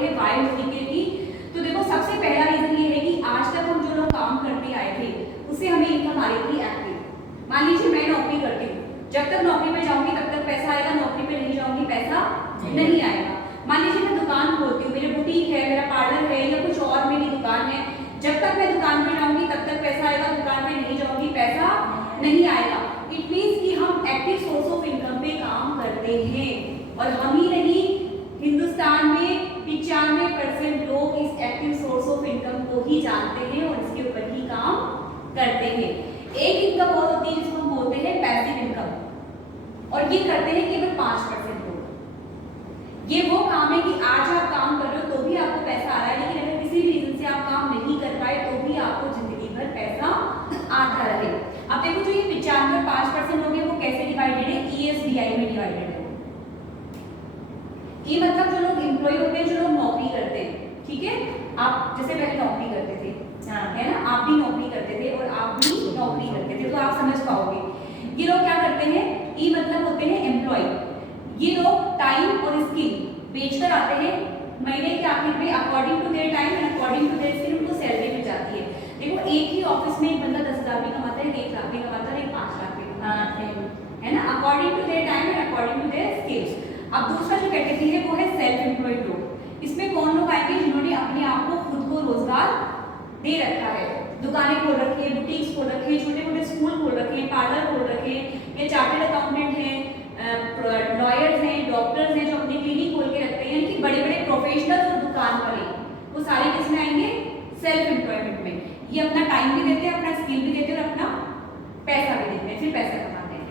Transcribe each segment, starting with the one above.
हैं Y movie की। तो देखो सबसे पहला रीजन ये है कि आज तक हम जो लोग काम करते आए थे उससे हमें इनकम आ रही थी एक्टिव। मान लीजिए मैं नौकरी करती हूँ, जब तक नौकरी पे जाऊंगी तब तक पैसा आएगा, नौकरी पे नहीं जाऊंगी पैसा नहीं आएगा। मान लीजिए मैं दुकान खोलती हूँ, मेरी बुटीक है, मेरा पार्लर है या कुछ और मेरी दुकान है, जब तक मैं दुकान पे जाऊंगी तब तक पैसा आएगा, दुकान पे नहीं जाऊंगी पैसा नहीं आएगा। इट मीन्स कि हम एक्टिव सोर्स ऑफ इनकम पे काम करते हैं और हम ही नहीं, हिंदुस्तान में 95% लोग इस एक्टिव सोर्स ऑफ इनकम को ही जानते हैं और इसके ऊपर ही काम करते हैं। एक इनकम और होती है जिसको हम बोलते हैं पैसिव इनकम, और ये करते हैं केवल 5% लोग। ये वो काम है कि आज आप काम कर रहे हो तो भी आपको पैसा आ रहा है, लेकिन अगर किसी भी रीजन से आप काम नहीं कर पाए तो भी आपको जिंदगी भर पैसा आता रहे। अब देखो जो ये 95 और 5% लोग हैं वो कैसे डिवाइडेड है, ESBI में डिवाइडेड है। ये मतलब जो लोग एम्प्लॉय होते हैं, जो लोग नौकरी करते हैं, ठीक है, आप जैसे पहले नौकरी करते थे, है ना, आप भी नौकरी करते थे और आप भी नौकरी करते थे, तो आप समझ पाओगे। ये लोग क्या करते हैं, ई मतलब होते हैं एम्प्लॉय। ये लोग टाइम और स्किल बेचकर आते हैं, महीने के आखिर में according to their time and according to their skill उनको सैलरी मिल जाती है। देखो एक ही ऑफिस में एक बंदा 10,000 भी कमाता है, 1 लाख भी कमाता है, 5 लाख भी कमाता है ना, according to their time and according to their skills. अब दूसरा जो कैटेगरी है वो है सेल्फ एम्प्लॉयड लोग। इसमें कौन लोग आएंगे, जिन्होंने अपने आप को खुद को रोजगार दे रखा है, दुकानें खोल रखी है, बुटीक्स खोल रखी है, छोटे मोटे स्कूल खोल रखे हैं, पार्लर खोल रखे हैं, ये चार्टर्ड अकाउंटेंट हैं, लॉयर्स हैं, डॉक्टर्स हैं जो अपनी क्लिनिक खोल के रखते हैं, कि बड़े बड़े प्रोफेशनल जो दुकान वाले, वो सारे किसमें आएंगे, सेल्फ एम्प्लॉयमेंट में। ये अपना टाइम भी देते हैं, अपना स्किल भी देते हैं और अपना पैसा भी देते हैं, फिर पैसा कमाते हैं।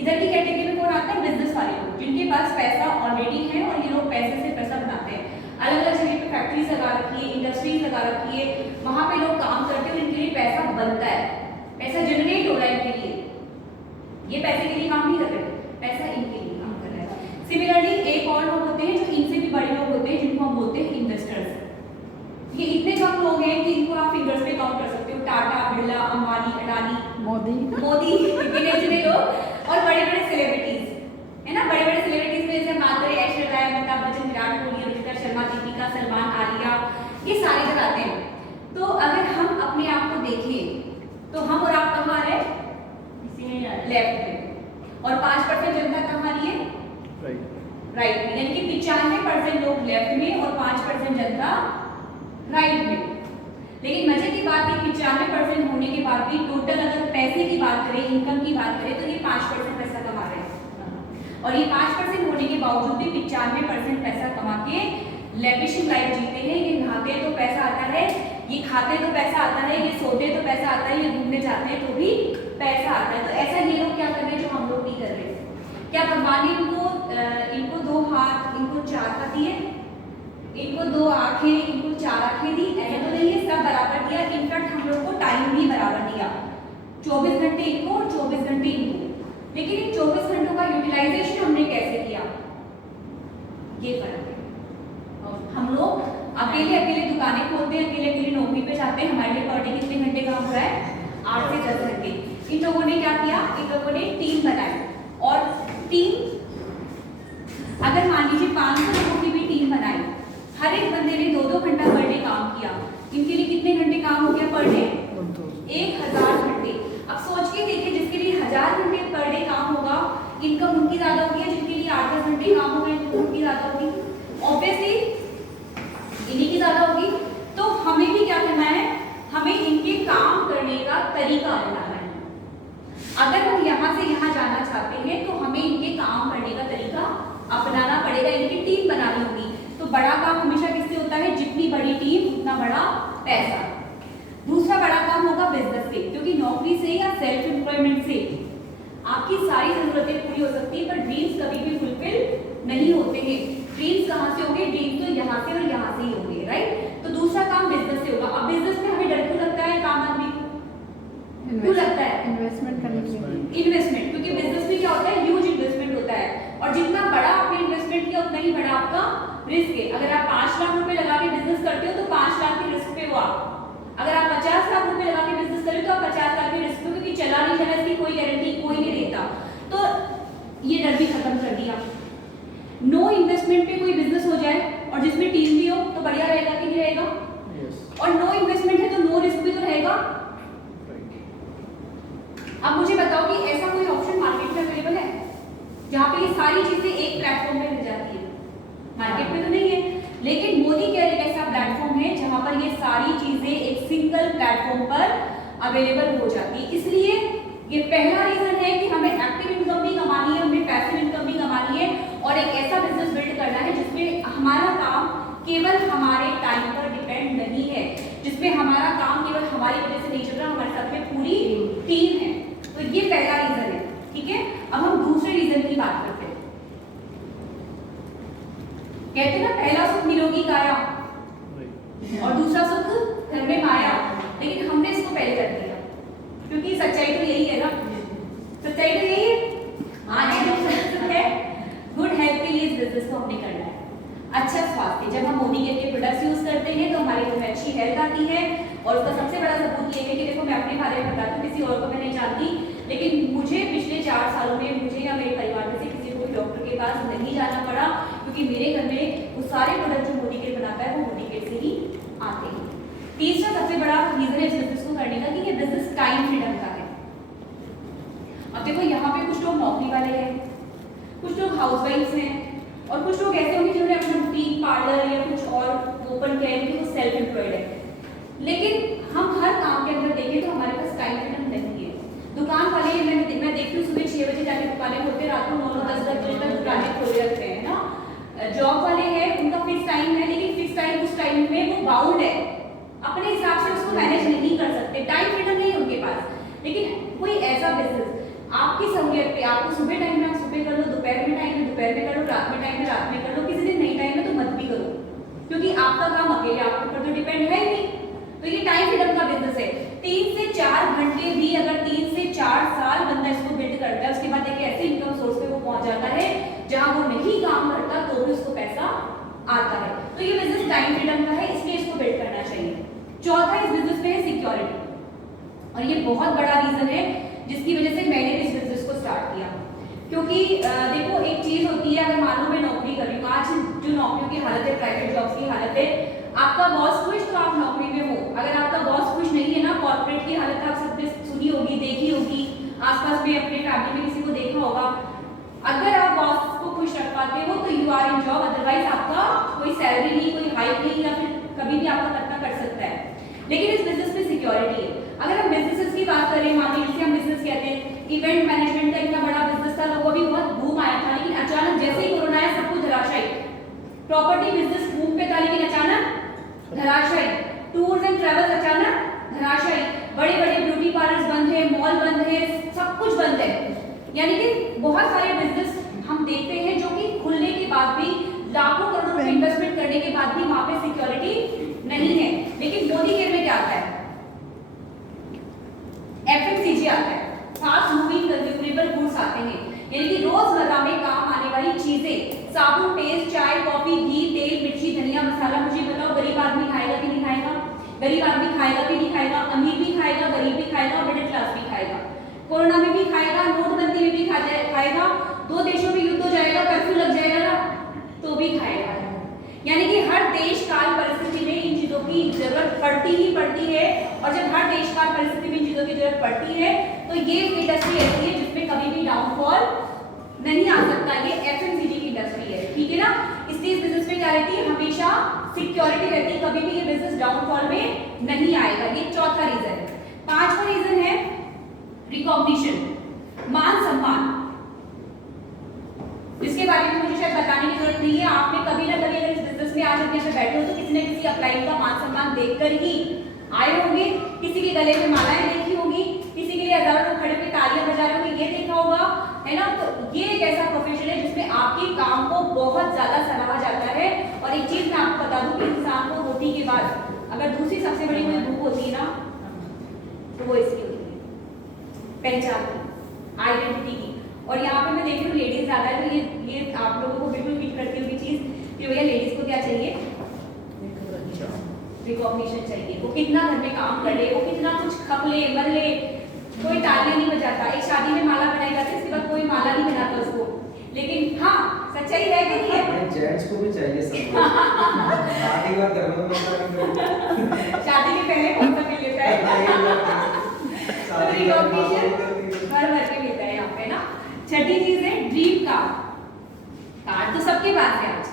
इधर की कैटेगरी में कौन आता है, बिजनेस वाले लोग, जिनके पास पैसा ऑलरेडी है और ये लोग पैसे से पैसा बनाते हैं। अलग अलग जगह पे फैक्ट्रीज लगा रखी है, इंडस्ट्रीज लगा रखी है, वहां पे लोग काम करते हैं और इनके लिए पैसा बनता है, पैसा जनरेट हो रहा है इनके लिए। ये पैसे के लिए काम नहीं कर रहे, पैसा इनके लिए काम कर रहा है। सिमिलरली एक और लोग होते हैं जो इनसे भी बड़े लोग होते हैं, जिनको हम बोलते हैं इन्वेस्टर्स। ये इतने कम लोग हैं कि इनको आप फिंगर्स पे काउंट कर सकते हो, टाटा, बिरला, अंबानी, अडानी, मोदी गिने चुने लोग और बड़े बड़े सेलिब्रिटीज, है ना, बड़े बड़े सेलिब्रिटीज में जैसे बात करें ऐश्वर्या राय, अमिताभ बच्चन, विराट कोहली, अनुष्का शर्मा, दीपिका, सलमान, आलिया, ये सारे जगह आते हैं। तो अगर हम अपने आप को देखें तो हम और आप कहाँ आ रहे हैं, लेफ्ट में, और 5% जनता कहाँ आ रही है, राइट में, यानी कि 95% लोग लेफ्ट में और 5% जनता राइट में। लेकिन मजे की बात है 95% होने के बाद भी टोटल अगर पैसे की बात करें, इनकम की बात करें, तो ये 5% पैसा कमा रहे हैं, और ये 5% होने के बावजूद भी 95% पैसा कमा के लेविशिंग लाइफ जीते हैं। ये नहाते तो पैसा आता है, ये खाते तो पैसा आता है, ये सोते तो पैसा आता है, ये घूमने जाते हैं तो भी पैसा आता है। तो ऐसा ये लोग क्या कर रहे हैं जो हम लोग नहीं कर रहे। क्या भगवान ने इनको 2 हाथ, इनको 4 हाथ दिए, इनको 2 आंखें, इनको 4 आंखें दी, ऐसा तो नहीं है, सब बराबर दिया। इनफैक्ट हम लोग को टाइम भी बराबर दिया, 24 घंटे इनको और 24 घंटे इनको। लेकिन इन 24 घंटों का यूटिलाइजेशन हमने कैसे किया, ये फर्क है। हम लोग अकेले अकेले दुकानें खोलते हैं, अकेले अकेले नौकरी पे जाते हैं, हमारे लिए पर डे कितने घंटे काम हो रहा है, 8 से 10 घंटे। इन लोगों ने क्या किया, इन लोगों ने टीम बनाई, और टीम अगर मान लीजिए 500 लोगों की भी टीम बनाई, हर एक बंदे ने 2-2 घंटा पर डे काम किया, इनके लिए कितने घंटे काम हो गया पर डे, 1000 घंटे। अब सोच के देखिए, जिसके लिए 1000 घंटे पर डे काम होगा, इनकम उनकी ज्यादा होगी, जिनके लिए 8-10 घंटे काम होगा, इनकम उनकी ज्यादा होगी, ऑब्वियसली इन्हीं की ज्यादा होगी। तो हमें भी क्या करना है, हमें इनके काम करने का तरीका अपनाना है। अगर हम यहाँ से यहाँ जाना चाहते हैं तो हमें इनके काम करने का तरीका अपनाना पड़ेगा, इनकी टीम बनानी होगी। तो बड़ा काम हमेशा किससे होता है, जितनी बड़ी टीम उतना बड़ा पैसा। दूसरा बड़ा काम होगा बिजनेस से, क्योंकि नौकरी से या सेल्फ एम्प्लॉयमेंट से आपकी सारी जरूरतें पूरी हो सकती है, पर ड्रीम्स कभी भी फुलफिल नहीं होते हैं। ड्रीम्स कहाँ से होंगे, ड्रीम्स तो यहाँ से और यहाँ से ही होंगे, राइट। तो दूसरा काम बिजनेस से होगा। अब बिजनेस में हमें डर क्यों लगता है, काम आदमी क्यों लगता है, इन्वेस्टमेंट करने के लिए, इन्वेस्टमेंट, क्योंकि बिजनेस में क्या होता है, ह्यूज इन्वेस्टमेंट होता है, और जितना बड़ा आपने इन्वेस्टमेंट किया उतना ही बड़ा आपका रिस्क है। अगर आप 5 लाख रुपए लगा के बिजनेस करते हो तो 5 लाख के रिस्क पे हो आप। अगर आप 50 लाख रुपए लगा के बिजनेस करें तो आप 50 लाख के रिस्क पे, क्योंकि चला नहीं चला इसकी कोई गारंटी कोई नहीं देता। तो ये डर भी खत्म कर दिया। नो इन्वेस्टमेंट पे कोई बिजनेस हो जाए और जिसमें टीम भी हो तो लेकिन मोदी केयर एक ऐसा प्लेटफॉर्म है जहां पर ये सारी चीजें एक सिंगल प्लेटफॉर्म पर अवेलेबल हो जाती है। इसलिए ये पहला रीजन है कि हमें एक्टिव इनकम भी कमानी है, हमें पैसिव इनकम भी कमानी है और एक ऐसा बिजनेस बिल्ड करना है जिसमें हमारा काम केवल हमारे टाइम पर डिपेंड नहीं है, जिसमें हमारा काम केवल हमारी वजह से नहीं चल रहा, हमारे साथ में पूरी टीम है। तो ये पहला रीजन है, ठीक है। अब हम दूसरे रीजन की बात करते हैं। कहते हैं ना, पहला सुख निरोगी काया और दूसरा सुख घर में माया, लेकिन हमने इसको पहले कर दिया क्योंकि सच्चाई तो यही है ना, सच्चाई तो यही है। आज जो है गुड हेल्थ के लिए इस बिजनेस को हमने करना है। अच्छा स्वास्थ्य, जब हम मोदी केयर के प्रोडक्ट्स यूज करते हैं तो हमारी जो अच्छी हेल्थ आती है और उसका सबसे बड़ा सबूत ये है कि देखो मैं अपने बारे में बताती हूँ, किसी और को मैं नहीं जानती, लेकिन मुझे पिछले 4 सालों में मुझे या मेरे परिवार में से किसी को डॉक्टर के पास नहीं जाना पड़ा क्योंकि मेरे घर में वो सारे प्रोडक्ट जो मोदी केयर बनाता है वो मोदी केयर से ही आते हैं। तीसरा सबसे बड़ा रीजन है इस बिजनेस को करने का कि ये बिजनेस टाइम फ्रीडम का है। अब देखो यहाँ पे कुछ लोग नौकरी वाले हैं, कुछ लोग हाउसवाइफ्स हैं और कुछ लोग ऐसे होंगे जिन्होंने अपना बुटीक पार्लर या कुछ और ओपन किया है, वो सेल्फ एम्प्लॉयड है। लेकिन हम हर काम के अंदर देखें तो हमारे पास टाइम फ्रीडम नहीं है। दुकान वाले मैं देखती हूँ सुबह 6 बजे जाके दुकानें खोलते, रात को 9-10 बजे तक दुकानें खोले रखते हैं ना। जॉब वाले हैं उनका फिक्स टाइम है, लेकिन फिक्स टाइम उस टाइम में वो बाउंड है, अपने हिसाब से उसको मैनेज नहीं कर सकते, टाइम फ्रीडम नहीं है उनके पास। लेकिन कोई ऐसा बिजनेस आपकी सहूलियत पे, आपको सुबह टाइम में आप सुबह कर लो, दोपहर में टाइम में दोपहर में कर लो, रात में टाइम में रात में कर लो, किसी दिन नहीं टाइम में तो मत भी करो, क्योंकि आपका काम अकेले आपके ऊपर तो डिपेंड है ही। तो ये टाइम फ्रीडम का बिजनेस है। 3 से 4 घंटे भी अगर 3 से 4 साल बंदा इसको बिल्ड करता है, उसके बाद एक ऐसे इनकम सोर्स पे वो पहुंच जाता है जहां वो नहीं काम करता तो भी उसको पैसा आता है। तो ये बिजनेस टाइम फ्रीडम का है, इसलिए इसको बिल्ड करना चाहिए। चौथा इस बिजनेस में है सिक्योरिटी, और ये बहुत बड़ा रीजन है जिसकी वजह से मैंने इस बिजनेस को स्टार्ट किया। क्योंकि देखो एक चीज होती है, अगर मान लो मैं नौकरी कर रही हूँ, आज जो नौकरियों की हालत है, प्राइवेट जॉब्स की हालत है, आपका बॉस खुश तो आप नौकरी में हो, अगर आपका बॉस खुश नहीं है ना, कॉर्पोरेट की हालत आप सबने सुनी होगी, देखी होगी, आसपास में अपने फैमिली में किसी को देखा होगा, अगर आप बॉस को खुश रख पाते हो तो you are in job, otherwise आपका कोई सैलरी नहीं, कोई हाइक नहीं, या फिर कभी भी आपका पत्ता कट सकता है। लेकिन इस बिजनेस में सिक्योरिटी है। अगर हम बिजनेसेस की बात करें, मान लीजिए हम बिजनेस कहते हैं, इवेंट मैनेजमेंट का इतना बड़ा बिजनेस था, लोगों भी बहुत बूम आया था, लेकिन अचानक जैसे ही कोरोना आया सब कुछ धराशायी। प्रॉपर्टी बिजनेस बूम पे था लेकिन अचानक धराशायी। टूर्स एंड ट्रैवल्स अचानक धराशायी। बड़े बड़े ब्यूटी पार्लर्स बंद है, मॉल बंद है, सब कुछ बंद है। यानी कि बहुत सारे बिजनेस हम देखते हैं जो कि खुलने के बाद भी, लाखों करोड़ों रुपए इन्वेस्टमेंट करने के बाद भी वहां पे सिक्योरिटी नहीं है। लेकिन मोदी केयर में क्या आता है? एफएमसीजी आता है, फास्ट मूविंग कंज्यूमेबल गुड्स आते हैं, यानी कि रोजमर्रा में काम आने वाली चीजें, साबुन, पेस्ट, चाय, कॉफी, घी, तेल, मिर्ची, धनिया, मसाला। मुझे बताओ गरीब आदमी खाएगा कि नहीं खाएगा? गरीब आदमी खाएगा कि नहीं खाएगा? अमीर भी खाएगा, गरीब भी खाएगा, मिडिल क्लास भी खाएगा। कोरोना में भी खाएगा, नोटबंदी में भी खाएगा, 2 देशों में युद्ध हो जाएगा, कर्फ्यू लग जाएगा ना, तो भी खाएगा। यानी कि हर देश काल परिस्थिति में इन चीजों की जरूरत पड़ती ही पड़ती है, और जब हर देश काल परिस्थिति में इन चीजों की जरूरत पड़ती है तो ये इंडस्ट्री ऐसी है जिसमें कभी भी डाउनफॉल नहीं आ सकता। ये एफएमसीजी की इंडस्ट्री है, ठीक है ना। इसलिए इस बिजनेस में क्या रहती है? हमेशा सिक्योरिटी रहती है, कभी भी ये बिजनेस डाउनफॉल में नहीं आएगा। ये चौथा रीजन है। पांचवा रीजन है रिकॉग्निशन, मान सम्मान, जिसके बारे में मुझे शायद बताने की जरूरत नहीं है। आपने कभी ना कभी अगर इस बिजनेस में आज अपने से बैठे हो तो किसी न किसी अपलाइन का मान सम्मान देखकर ही आए होंगे। किसी के गले में मालाएं देखी होगी, किसी के लिए हजारों लोग खड़े होकर तालियां बजा रहे होंगे, ये देखा होगा, है ना। तो ये एक ऐसा प्रोफेशन है जिसमें आपके काम को बहुत ज्यादा सराहा जाता है। और एक चीज मैं आपको बता दूं कि इंसान को रोटी के बाद अगर दूसरी सबसे बड़ी कोई भूख होती है ना, तो वो इसकी होती है, पहचान की, आइडेंटिटी की। और यहाँ पे मैं देख रही हूँ लेडीज ज्यादा है, तो ये आप लोगों को बिल्कुल फिट करती होगी चीज कि भैया लेडीज को क्या चाहिए? रिकॉग्निशन चाहिए। वो कितना घर में काम कर ले, वो कितना कुछ खप ले, मर ले, कोई तालियां नहीं बजाता। एक शादी में माला बनाई जाती है, इसके बाद कोई माला नहीं बनाता उसको। लेकिन हाँ, सच्चाई है कि नहीं है? जेंट्स को भी चाहिए सब। शादी का घर में शादी के पहले कौन सा मिल लेता है? रिकॉग्निशन भर भर के मिलता है यहाँ पे ना। छठी चीज है ड्रीम कार। कार तो सबके पास है आज,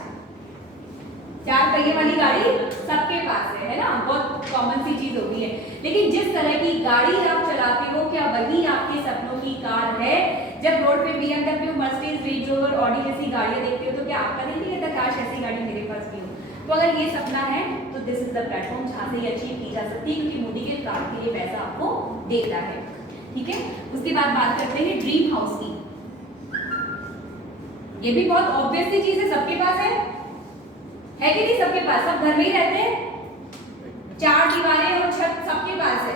4 पहिए वाली गाड़ी सबके पास है ना, बहुत कॉमन सी चीज होती है। लेकिन जिस तरह की गाड़ी आप चलाते हो, क्या वही आपके सपनों की कार है? जब रोड पे BMW, Mercedes, range rover, Audi जैसी गाड़ियां देखते हो तो क्या आपका दिल नहीं कहता काश ऐसी गाड़ी मेरे पास भी हो? तो अगर ये सपना है तो दिस इज द प्लेटफॉर्म जहाँ से ये अचीव की जा सकती है, क्योंकि मोदीकेयर कार के लिए पैसा आपको देता है। ठीक है, उसके बाद बात करते हैं ड्रीम हाउस की। ये भी बहुत ऑब्वियस सी चीज है, सबके पास है कि नहीं? सबके पास, सब घर में ही रहते हैं, 4 दीवारें और छत सबके पास है।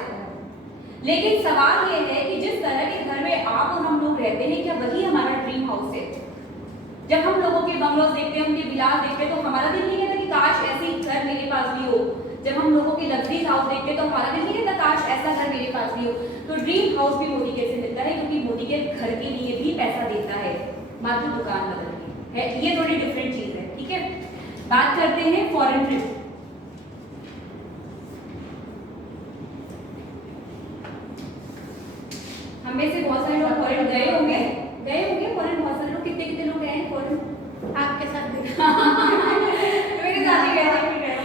लेकिन सवाल ये है कि जिस तरह के घर में आप और हम लोग रहते हैं, क्या वही हमारा ड्रीम हाउस है? जब हम लोगों के बंगलोज देखते हैं, उनके विलास देखते हैं, तो हमारा दिल नहीं कहता कि काश ऐसी घर मेरे पास भी हो। जब हम लोगों के लग्जरी हाउस देखते हैं तो हमारा दिल नहीं कहता काश ऐसा घर मेरे पास भी हो। तो ड्रीम हाउस भी मोदीकेयर से मिलता है, क्योंकि मोदीकेयर घर के लिए भी पैसा देता है, मात्र दुकान बदल के है। ये थोड़ी डिफरेंट चीज है। ठीक है, बात करते हैं फॉरेन ट्रिप। हम में से बहुत सारे लोग फॉरेन गए होंगे फॉरेन। बहुत सारे लोग, कितने लोग गए हैं फॉरेन? आपके साथ मेरे साथ ही गए थे,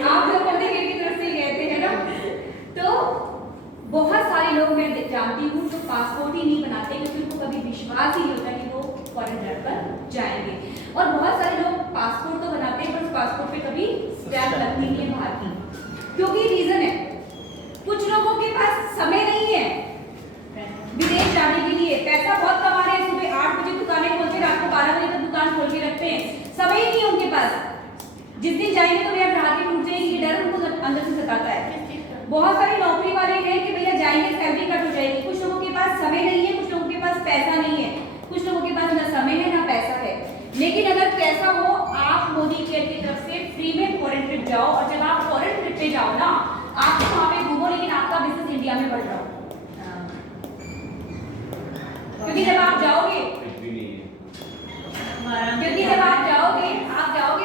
आप लोग मोदीकेयर की तरफ से गए थे, है ना? तो बहुत सारे लोग मैं जानती हूँ जो पासपोर्ट ही नहीं बनाते, क्योंकि उनको कभी विश्वास ही नहीं होता कि वो फॉरेन ट्रिप पर जाएंगे। और बहुत सारे लोग पासपोर्ट तो बनाते हैं, पर उस पासपोर्ट पे कभी स्टैम्प लगती नहीं है बाहर की, क्योंकि रीजन है कुछ लोगों के पास समय नहीं है विदेश जाने के लिए। पैसा बहुत कमा रहे हैं, सुबह 8 बजे दुकानें खोलते हैं, रात को 12 बजे तक दुकान खोल के रखते हैं, समय ही नहीं है उनके पास। जिस दिन जाएंगे तो भैया ग्राहक टूट जाएगी, ये डर उनको अंदर से सताता है। बहुत सारे नौकरी वाले हैं कि भैया जाएंगे सैलरी कट हो जाएगी। कुछ लोगों के पास समय नहीं है, कुछ लोगों के पास पैसा नहीं है, कुछ लोगों के पास ना समय है ना पैसा है। लेकिन अगर पैसा हो, आप मोदीकेयर की तरफ से फ्री में फॉरेन ट्रिप जाओ, और जब आप फॉरेन ट्रिप पे जाओ ना, आप वहाँ पे घूमो, लेकिन आपका बिजनेस इंडिया में बढ़ रहा हो। क्योंकि जब आप जाओगे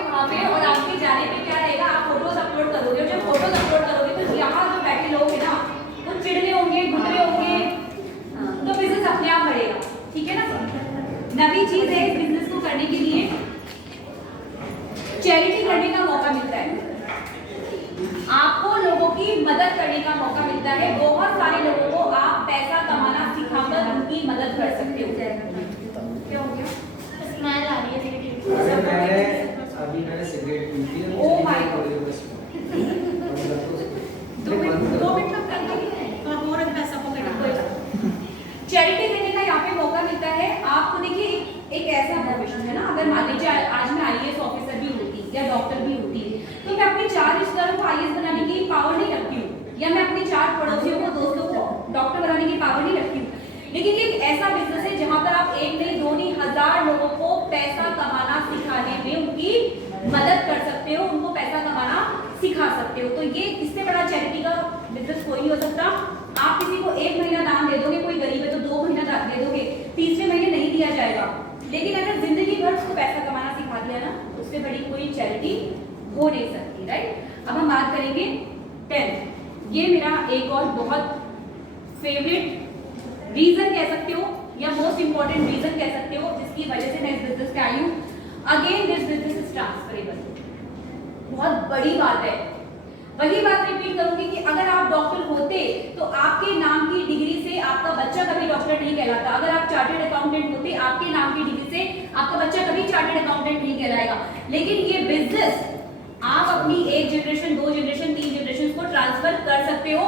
वहाँ पे, और आपके जाने पे क्या रहेगा, आप फोटोज अपलोड करोगे, और जब फोटोज अपलोड करोगे तो यहाँ जो बैठे लोग हैं ना, वो चिढ़ने होंगे, घुटने होंगे, तो बिजनेस अपने आप बढ़ेगा। ठीक है ना? नवी चीज है इस बिजनेस को करने के लिए, चैरिटी करने का मौका मिलता है, आपको लोगों की मदद करने का मौका मिलता है। बहुत सारे लोगों को आप पैसा कमाना सिखाकर उनकी मदद कर सकते हो। क्या हो गया? स्माइल आ रही है। अभी मैंने सिगरेट पी थी। Oh my God. 2 मिनट तक करना और और पैसा पकड़। चैरिटी देने का यहाँ पे मौका मिलता है आपको। देखिए एक ऐसा प्रोफेशन है ना, अगर मान लीजिए आज मैं IAS ऑफिसर भी होती या डॉक्टर भी होती, तो मैं अपने 4 रिश्तेदारों को IAS बनाने की पावर नहीं रखती हूँ, या मैं अपने 4 पड़ोसियों को, दोस्तों को डॉक्टर बनाने की पावर नहीं रखती हूँ। लेकिन एक ऐसा बिजनेस है जहाँ पर आप 1 नहीं 2 नहीं 1000 लोगों को पैसा कमाना सिखाने में उनकी मदद कर सकते हो, उनको पैसा कमाना सिखा सकते हो। तो ये इससे बड़ा चैरिटी का बिजनेस कोई नहीं हो सकता। आप किसी को 1 महीना दान दे दोगे, कोई गरीब है तो 2 महीना दे दोगे, तीसरे महीने नहीं दिया जाएगा। लेकिन अगर जिंदगी भर उसको पैसा कमाना सिखा दिया ना, उससे बड़ी कोई चैरिटी हो नहीं सकती। राइट, अब हम बात करेंगे 10। ये मेरा एक और बहुत फेवरेट रीजन कह सकते हो, या मोस्ट इंपॉर्टेंट रीजन कह सकते हो, जिसकी वजह से मैं इस बिजनेस पे आई हूँ। Again this business is transferable. बहुत बड़ी बात है, वही बात रिपीट करूंगी कि अगर आप डॉक्टर होते तो आपके नाम की डिग्री से आपका बच्चा कभी डॉक्टर नहीं कहलाता। अगर आप चार्टर्ड अकाउंटेंट होते, आपके नाम की डिग्री से आपका बच्चा कभी चार्टर्ड अकाउंटेंट नहीं कहलाएगा। लेकिन ये बिजनेस आप अपनी 1 जनरेशन 2 जनरेशन 3 जनरेशन को ट्रांसफर कर सकते हो।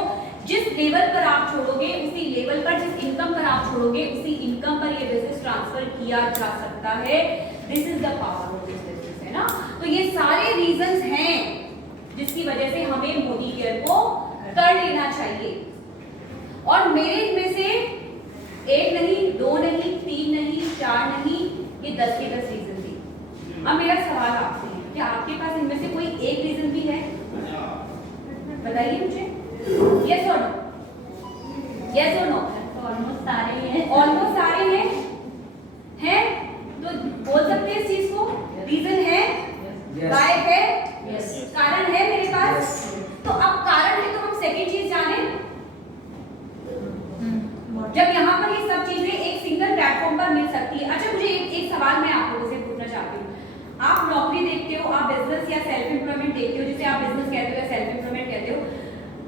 जिस लेवल पर आप छोड़ोगे उसी लेवल पर, जिस इनकम पर आप छोड़ोगे उसी इनकम पर ये बिजनेस ट्रांसफर किया जा सकता है। This is the power of this business, है ना? तो ये सारे रीजंस हैं जिसकी वजह से हमें मोदीकेयर को कर लेना चाहिए। और मेरे इनमें से 1 नहीं 2 नहीं 3 नहीं 4 नहीं, ये 10 के 10 रीजन थे। अब मेरा सवाल आपसे है, क्या आपके पास इनमें से कोई एक रीजन भी है? बताइए मुझे, यस और नो, यस और नो। ऑलमोस्ट सारे हैं, ऑलमोस्ट सारे हैं तो बोल सकते हैं इस चीज को, रीजन है, राय है, कारण है मेरे पास। तो अब कारण है तो हम सेकंड चीज जाने। जब यहाँ पर ये सब चीजें एक सिंगल प्लेटफॉर्म पर मिल सकती है। अच्छा, मुझे एक सवाल मैं आप लोगों से पूछना चाहती हूँ। आप नौकरी देखते हो, आप बिजनेस या सेल्फ एम्प्लॉयमेंट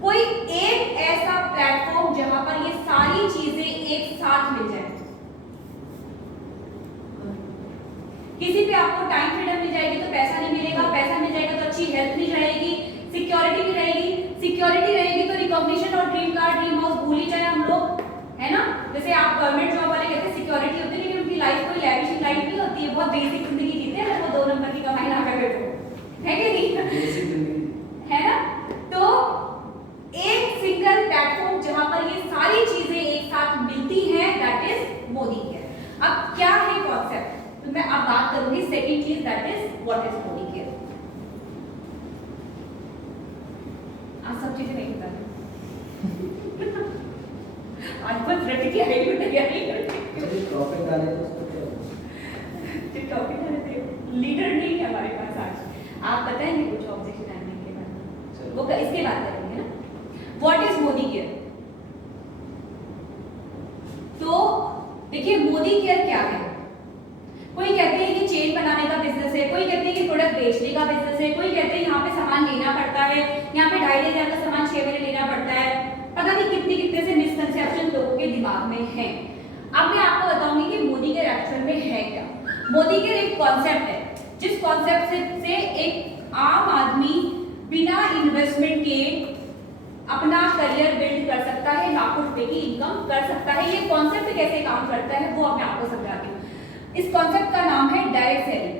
कोई एक ऐसा प्लेटफॉर्म जहां पर ये सारी चीजें एक साथ मिल जाए। किसी पे आपको टाइम फ्रीडम मिल जाएगी तो पैसा नहीं मिलेगा, पैसा मिल जाएगा तो अच्छी हेल्थ मिल जाएगी, सिक्योरिटी भी रहेगी, सिक्योरिटी रहेगी तो रिकॉग्निशन और ड्रीम कार ड्रीम हाउस भूल ही जाए हम लोग, है ना। जैसे आप गवर्नमेंट जॉब वाले कहते हैं सिक्योरिटी होती है, लेकिन उनकी लाइफ कोई लैविश लाइफ नहीं होती है, बहुत बेसिक जिंदगी जीते हैं अगर वो 2 नंबर की कमाई ना करे तो, है कि नहीं, बेसिक जिंदगी है ना। तो एक सिंगल प्लेटफॉर्म जहां पर ये सारी चीजें एक साथ मिलती हैं, दैट इज मोदी केयर। अब क्या है कॉन्सेप्ट, तो मैं अब बात करूंगी सेकंड चीज, that is what is Modi care. आज सब चीजें नहीं बता आज बस रट के आई हूं तैयारी करके मुझे टॉपिक डाले तो उसको क्या होगा? टॉपिक है लीडर नहीं है हमारे पास आज। आप बताएंगे कुछ ऑब्जेक्शन हैंडलिंग के बारे में, चलो। वो इसके बात करेंगे ना। व्हाट इज मोदी केयर, तो देखिए मोदी केयर क्या है। कोई कहते हैं कि चेन बनाने का बिजनेस है, कोई कहते हैं कि प्रोडक्ट बेचने का बिजनेस है, कोई कहते हैं यहाँ पे सामान लेना पड़ता है, यहाँ पे 2.5 का सामान 6 महीने लेना पड़ता है। पता नहीं कितने से मिसकंसेप्शन लोगों के दिमाग में है। अब मैं आपको बताऊंगी कि मोदी केयर एक्चुअल में है क्या। मोदी केयर एक कॉन्सेप्ट है, जिस कॉन्सेप्ट से एक आम आदमी बिना इन्वेस्टमेंट के अपना करियर बिल्ड कर सकता है, लाखों रुपए की इनकम कर सकता है। ये कॉन्सेप्ट कैसे काम करता है वो मैं आपको समझाती हूँ। इस कॉन्सेप्ट का नाम है डायरेक्ट सेलिंग।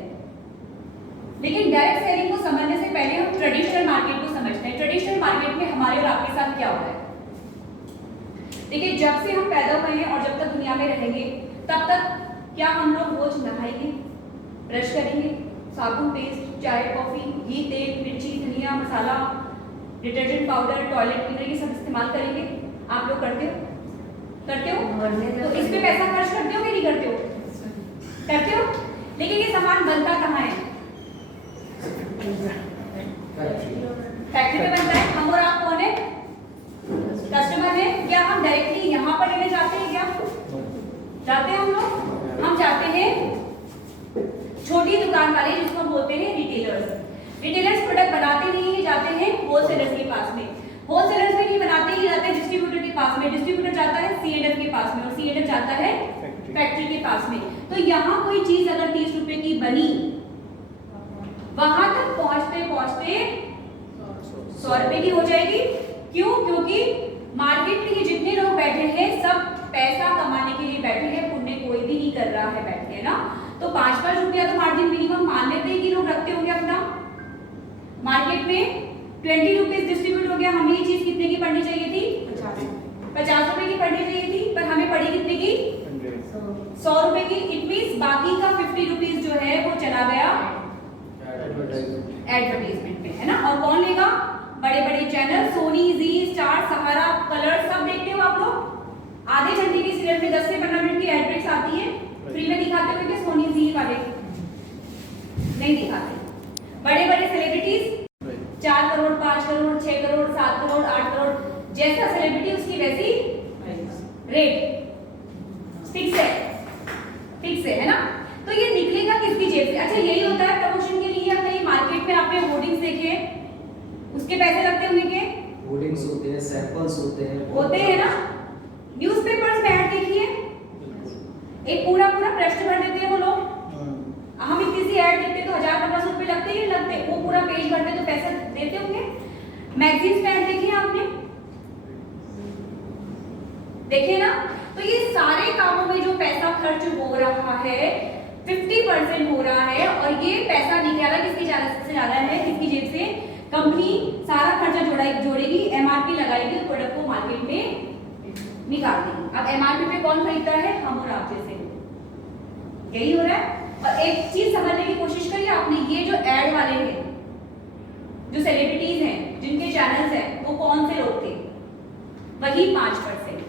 लेकिन डायरेक्ट सेलिंग को समझने से पहले हम ट्रेडिशनल मार्केट को समझते हैं। ट्रेडिशनल मार्केट में हमारे और आपके साथ क्या होता है, देखिए जब से हम पैदा हुए हैं और जब तक दुनिया में रहेंगे तब तक क्या हम लोग रोज नहाएंगे, ब्रश करेंगे, साबुन, पेस्ट, चाय, कॉफी, घी, तेल, मिर्ची, धनिया, मसाला, डिटर्जेंट पाउडर, टॉयलेट क्लीनर, ये सब इस्तेमाल करेंगे। आप लोग करते हो? करते हो? तो इस पे पैसा खर्च करते हो कि नहीं करते हो? करते हो। लेकिन ये सामान बनता कहाँ है? फैक्ट्री में बनता है। हम और आप कौन है? कस्टमर है। क्या हम डायरेक्टली यहाँ पर लेने जाते हैं? क्या जाते हैं हम लोग? हम जाते हैं छोटी दुकान वाले, जिसको हम बोलते हैं रिटेलर्स। रिटेलर्स प्रोडक्ट बनाते नहीं है, जाते हैं होलसेलर्स के पास में। होलसेलर्स में नहीं बनाते ही, जाते हैं डिस्ट्रीब्यूटर के पास में। डिस्ट्रीब्यूटर जाता है C&F के पास में, और C&F जाता है फैक्ट्री के पास में। तो यहाँ कोई चीज अगर 30 रुपए की बनी, वहां तक पहुंचते पहुंचते 100 रुपए की हो जाएगी। क्यों? क्योंकि मार्केट में ये जितने लोग बैठे हैं सब पैसा कमाने के लिए बैठे हैं, पुण्य कोई भी नहीं कर रहा है बैठ के ना। तो 5-5 रुपया तो मार्जिन मिनिमम मान लेते हैं कि लोग रखते होंगे अपना। मार्केट में 20 रुपीज डिस्ट्रीब्यूट हो गया, हमें ये चीज कितने की पड़नी चाहिए थी? 50 रुपए की पड़नी चाहिए थी, पर हमें पड़ी कितने की? 100 रुपए की। इट मींस बाकी का 50 रुपीज जो है वो चला गया एडवर्टाइजमेंट में, है ना। और कौन लेगा? बड़े बड़े चैनल, सोनी, जी, स्टार, सहारा, कलर, सब देखते हो आप लोग। आधे घंटे की सीरियल में 10 से 15 मिनट की एड ब्रेक्स आती है, फ्री में दिखाते हुए कि सोनी, जी वाले नहीं दिखाते। बड़े बड़े सेलिब्रिटीज 4 करोड़, 5 करोड़, 6 करोड़, 7 करोड़, 8 करोड़, जैसा सेलिब्रिटी उसकी वैसी रेट फिक्स है ना। तो ये निकलेगा किसकी जेब से? अच्छा यही होता है प्रमोशन के लिए। कहीं मार्केट में आपने होर्डिंग्स देखे, उसके पैसे लगते होंगे के होर्डिंग्स होते हैं, सैंपल्स होते हैं ना। न्यूज़पेपर्स में ऐड देखिए, एक पूरा पृष्ठ भर देते हैं वो लोग। हम इतनी सी ऐड देखते तो 1000-1500 रुपए लगते ही लगते, वो पूरा पेज भरते तो पैसे देते होंगे। मैगजीन्स में ऐड देखिए आपने, देखिए ना। तो ये सारे कामों में जो पैसा खर्च हो रहा है 50% हो रहा है, और ये पैसा निकाला किसकी से ज्यादा है? किसकी जेब से? कंपनी सारा खर्चा जोड़ेगी, MRP लगाएगी और प्रोडक्ट को मार्केट में निकाल देगी। अब MRP पे कौन खरीदता है? हम और आप जैसे लोग। यही हो रहा है। और एक चीज समझने की कोशिश करिए आपने, ये जो एड वाले हैं, जो सेलिब्रिटीज हैं, जिनके चैनल्स हैं, वो कौन से लोग थे? वही 5%,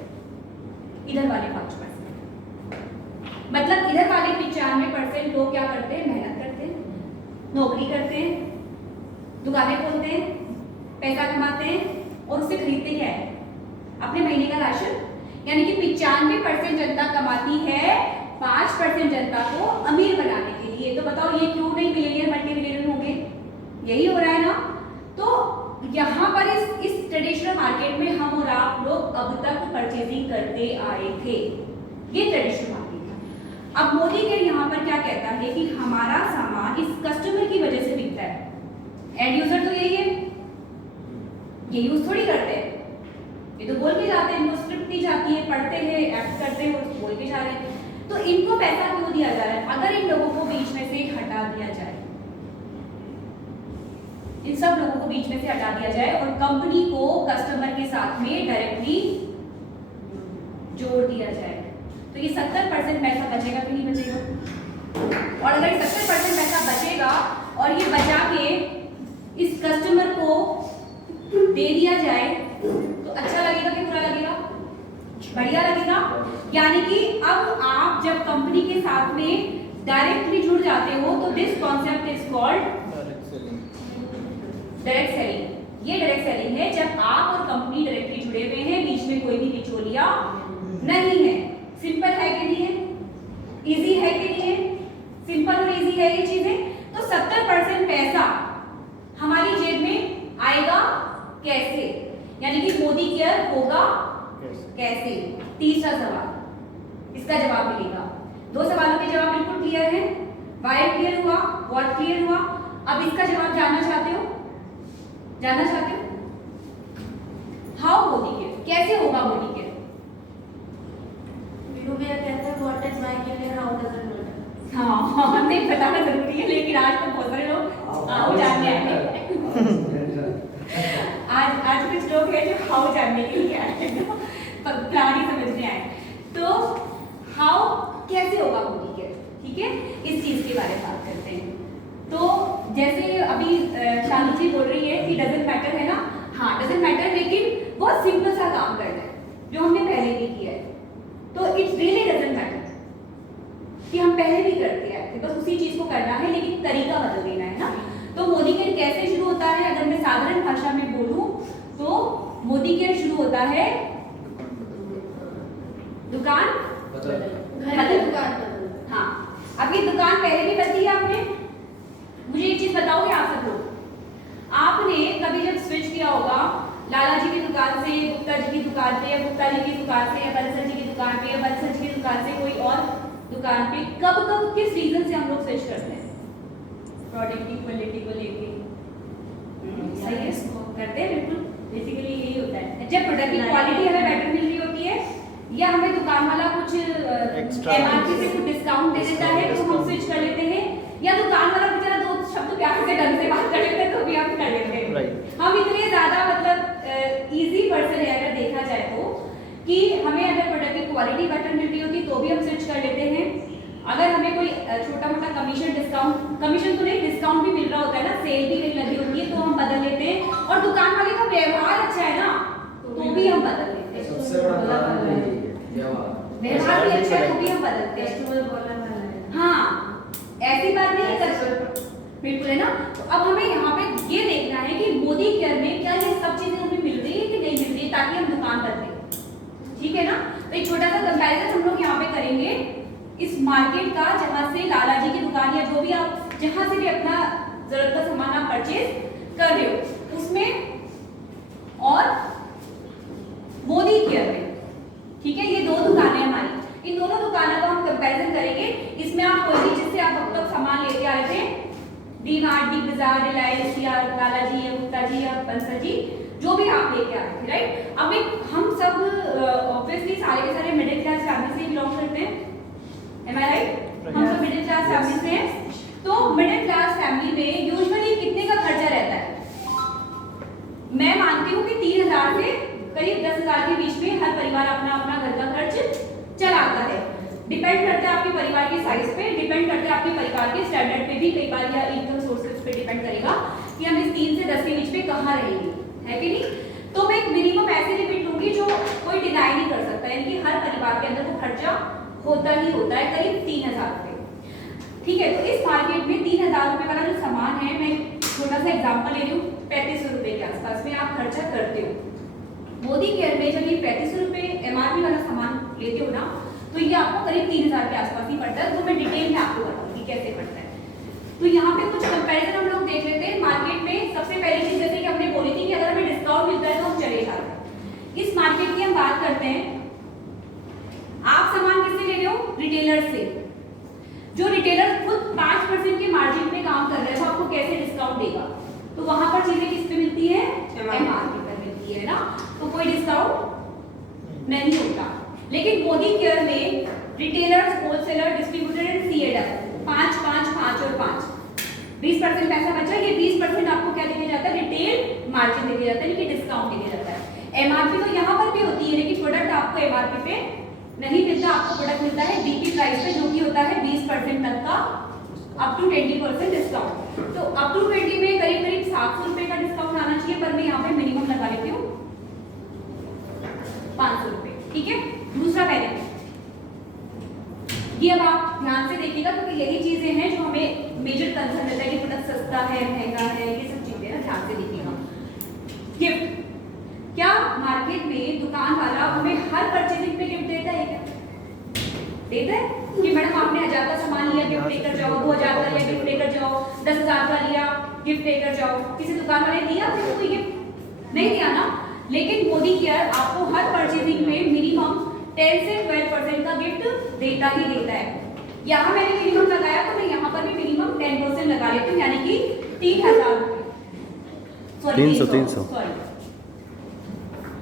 इधर वाले 5%। मतलब इधर वाले 95% लोग क्या करते हैं? मेहनत करते हैं, नौकरी करते हैं, दुकानें खोलते हैं, पैसा कमाते हैं, और उससे खरीदते क्या है? अपने महीने का राशन। यानी कि 95% जनता कमाती है 5% जनता को अमीर बनाने के लिए। तो बताओ ये क्यों नहीं मिलेनियर मल्टी मिलियनर होंगे? यही हो रहा है ना। तो यहाँ पर इस ट्रेडिशनल मार्केट में हम और आप लोग अब तक परचेजिंग करते आए थे, ये ट्रेडिशनल मार्केट था। अब मोदी केयर यहाँ पर क्या कहता है कि हमारा सामान इस कस्टमर की वजह से बिकता है। एंड यूजर तो यही है, ये यूज थोड़ी करते हैं, ये तो बोल के जाते हैं, इनको स्क्रिप्ट दी जाती है, पढ़ते हैं, एक्ट करते हैं और बोल के जा रहे हैं। तो इनको पैसा क्यों दिया जा रहा है? अगर इन लोगों को बीच में से हटा दिया जाए, इन सब लोगों को बीच में से हटा दिया जाए और कंपनी को कस्टमर के साथ में डायरेक्टली जोड़ दिया जाए, तो ये 70% पैसा बचेगा कि नहीं बचेगा? और अगर 70% पैसा बचेगा और ये बचा के इस कस्टमर को दे दिया जाए तो अच्छा लगेगा कि बुरा लगेगा? बढ़िया लगेगा। यानी कि अब आप जब कंपनी के साथ में डायरेक्टली जुड़ जाते हो तो this concept is called direct selling. ये डायरेक्ट सेलिंग है जब आप और कंपनी डायरेक्टली जुड़े हुए हैं, बीच में कोई भी बिचौलिया नहीं है। सिंपल है कि नहीं है? इजी है कि नहीं है? सिंपल और इजी है ये चीजें। तो 70% पैसा हमारी जेब में आएगा कैसे? यानी कि मोदी केयर होगा कैसे? तीसरा सवाल, इसका जवाब मिलेगा। दो सवालों के जवाब बिल्कुल क्लियर है। वाई क्लियर हुआ, व्हाट क्लियर हुआ। अब इसका जवाब जानना चाहते हो? जानना चाहते हो? हाउ मोदी केयर, कैसे होगा मोदी केयर? हाँ, नहीं बताना जरूरी है, लेकिन आज तो बहुत सारे लोग हाउ जानने आए। आज कुछ लोग हैं जो हाउ जानने के लिए आए हैं, प्लान ही समझने आए। तो हाउ कैसे होगा मोदी केयर, ठीक है, इस चीज के बारे में बात करते हैं। तो जैसे अभी शालू जी बोल रही है कि डजंट मैटर, है ना? हाँ, डजंट मैटर, लेकिन बहुत सिंपल सा काम करना है जो हमने पहले भी किया है। तो इट्स रियली डजंट मैटर कि हम पहले भी करते आए थे, बस उसी चीज को करना है, लेकिन तरीका बदल देना है ना। तो मोदी केयर कैसे शुरू होता है? अगर मैं साधारण भाषा में बोलूं तो मोदी केयर शुरू होता है दुकान दुकान। हाँ, अब ये दुकान पहले भी बताई है आपने। मुझे एक चीज बताओगे आप सब लोग, आपने कभी जब स्विच किया होगा लाला जी की दुकान से गुप्ता जी की दुकान पे, या गुप्ता जी की दुकान से या बंसल जी की दुकान पे, या बंसल जी की दुकान से कोई और दुकान पे, कब कब किस रीजन से हम लोग स्विच करते हैं? प्रोडक्ट की क्वालिटी को लेके। सही है, करते हैं बिल्कुल। बेसिकली यही होता है, जब प्रोडक्ट की क्वालिटी हमें बेटर मिल रही होती है या हमें दुकान वाला कुछ एमआरपी से कुछ डिस्काउंट दे देता है तो हम स्विच कर लेते हैं, या दुकान वाला बेचारा दो शब्द प्यार से ढंग से बात कर लेते हैं तो भी हम कर लेते हैं। हम इतने ज्यादा मतलब इजी पर्सन है अगर देखा जाए तो, कि हमें अगर प्रोडक्ट की क्वालिटी बेटर मिल रही होती तो भी हम स्विच कर लेते हैं। अगर हमें कोई छोटा मोटा कमीशन डिस्काउंट, कमीशन तो नहीं डिस्काउंट भी मिल रहा होता है ना, सेल भी कहीं लगी होती है तो हम बदल लेते हैं। और दुकान वाले का व्यवहार अच्छा है ना तो भी हम बदल लेते हैं। सबसे बड़ा कारण यही है, व्यवहार भी अच्छा है तो भी हम बदलते हैं। हाँ, ऐसी बात नहीं कर, बिल्कुल है ना। तो अब हमें यहाँ पे ये देखना है कि मोदी केयर में क्या ये सब चीजें हमें मिल रही है कि नहीं मिल रही, ताकि हम दुकान बदलें, ठीक है ना। तो एक छोटा सा कंपैरिजन हम लोग यहाँ पे करेंगे इस मार्केट का, जहाँ से लाला जी की दुकान या जो भी आप जहाँ से भी अपना जरूरत का सामान आप परचेज कर रहे हो उसमें, और मोदी केयर में, ठीक है। ये दो दुकानें हमारी, इन दोनों दुकानों का हम कंपैरिजन करेंगे। इसमें आप कोई भी जिससे आप अब तक सामान लेके आ रहे थे, डी मार्ट, डी बाजार, रिलायंस या लाला जी या गुप्ता जी या बंसल जी, जो भी आप लेके आ रहे थे, राइट। अब हम सब ऑब्वियसली सारे के सारे मिडिल क्लास फैमिली से बिलोंग करते हैं, एम आई राइट? हम सब मिडिल क्लास फैमिली से हैं। तो मिडिल क्लास फैमिली में यूजुअली कितने का खर्चा रहता है? मैं मानती हूँ कि 3000 से करीब 10,000 के बीच में हर परिवार अपना अपना घर का खर्च चलाता है। डिपेंड करता है आपके परिवार के साइज पे, डिपेंड करता है आपके परिवार के स्टैंडर्ड पे भी, कई बार या इनकम सोर्सेज पे डिपेंड करेगा कि हम इस 3 से 10 के बीच में कहाँ रहेंगे, है कि नहीं। तो मैं एक मिनिमम ऐसे लिमिट लूंगी जो कोई डिनाई नहीं कर सकता, यानी कि हर परिवार के अंदर वो खर्चा होता ही होता है, करीब 3000 रुपए, ठीक है। तो इस मार्केट में 3000 रुपए वाला जो सामान है, मैं छोटा सा एग्जांपल ले रही हूँ, 3500 रुपए के आसपास में आप खर्चा करते हो। मोदी केयर में जब ये 3500 रुपए एमआरपी वाला सामान लेते हो ना, तो ये आपको करीब 3000 के आसपास ही पड़ता है। तो मैं डिटेल में आपको बताऊंगी कैसे पड़ता है। तो यहाँ पे कुछ कंपैरिजन हम लोग देख लेते हैं मार्केट में। सबसे पहली चीज जैसे कि हमने बोली थी कि अगर हमें डिस्काउंट मिलता है तो हम करते हैं, आप सामान किससे ले रहे हो? रिटेलर से। जो रिटेलर खुद 5% के मार्जिन पे काम कर रहा है, वो आपको कैसे डिस्काउंट देगा? तो वहां पर चीजें किस पे मिलती है? एमआरपी पर मिलती है ना, तो कोई डिस्काउंट नहीं होता। लेकिन मोदी केयर में रिटेलर्स, होलसेलर, डिस्ट्रीब्यूटर एंड सीएडएफ 5 5 5 और 5 20% पैसा बचा, ये 20% आपको क्या देने जाता है? रिटेल मार्जिन देने जाता है, लेकिन डिस्काउंट देने जाता है। एमआरपी तो यहाँ पर भी होती है, लेकिन प्रोडक्ट आपको एमआरपी पे नहीं मिलता, आपको प्रोडक्ट मिलता है बीपी प्राइस पे, जो कि होता है 20% तक का, अप टू 20% डिस्काउंट। तो अप टू 20 में करीब करीब 700 रुपए का डिस्काउंट आना चाहिए, पर मैं यहाँ पे मिनिमम लगा लेती हूँ 500 रुपए, ठीक है। दूसरा बेनिफिट ये अब आप ध्यान से देखिएगा, क्योंकि यही चीजें हैं जो हमें मेजर कंसर्न रहता है कि प्रोडक्ट सस्ता है, महंगा है, ये सब चीजें ना ध्यान से देखिएगा। गिफ्ट, क्या मार्केट में दुकान वाला हमें हर परचेजिंग पे गिफ्ट देता है क्या? देता है कि मैडम आपने 1000 का सामान लिया, गिफ्ट लेकर जाओ, 2000 का लिया, गिफ्ट लेकर जाओ, 10,000 का लिया, गिफ्ट लेकर जाओ। किसी दुकान वाले दिया आपको कोई गिफ्ट? नहीं दिया ना। लेकिन मोदी केयर आपको हर परचेजिंग में मिनिमम 10 से 12% का गिफ्ट देता ही देता है। यहाँ मैंने मिनिमम लगाया, तो मैं यहाँ पर भी मिनिमम 10% लगा लेती हूँ, यानी कि 3000 रुपये, सॉरी 300 सॉरी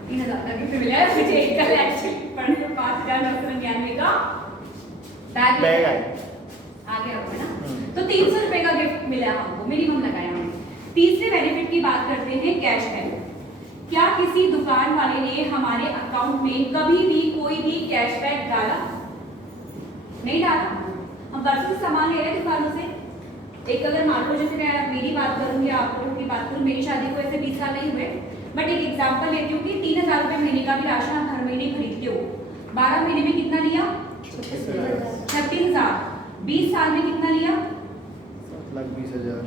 3000 का गिफ्ट मिला है मुझे। कल एक्चुअली पढ़ने में 5999 का बैग आ गया होगा ना, तो 300 रुपए का गिफ्ट मिला हमको, मिनिमम लगाया हमने। तीसरे बेनिफिट की बात करते हैं, कैशबैक। क्या किसी दुकान वाले ने हमारे अकाउंट में कभी भी कोई भी कैशबैक डाला? नहीं डाला। हम वर्षों से सामान ले रहे हैं दुकानों से। एक अगर मान लो, जैसे मैं मेरी बात करूँ या आप लोगों की बात करूँ, मेरी शादी को ऐसे 20 साल नहीं हुए, बट एक एग्जांपल लेती हूँ कि 3000 रुपए महीने का भी राशन आप हर महीने खरीदते हो, 12 महीने में कितना लिया? 36,000। 20 साल में कितना लिया? 7,20,000।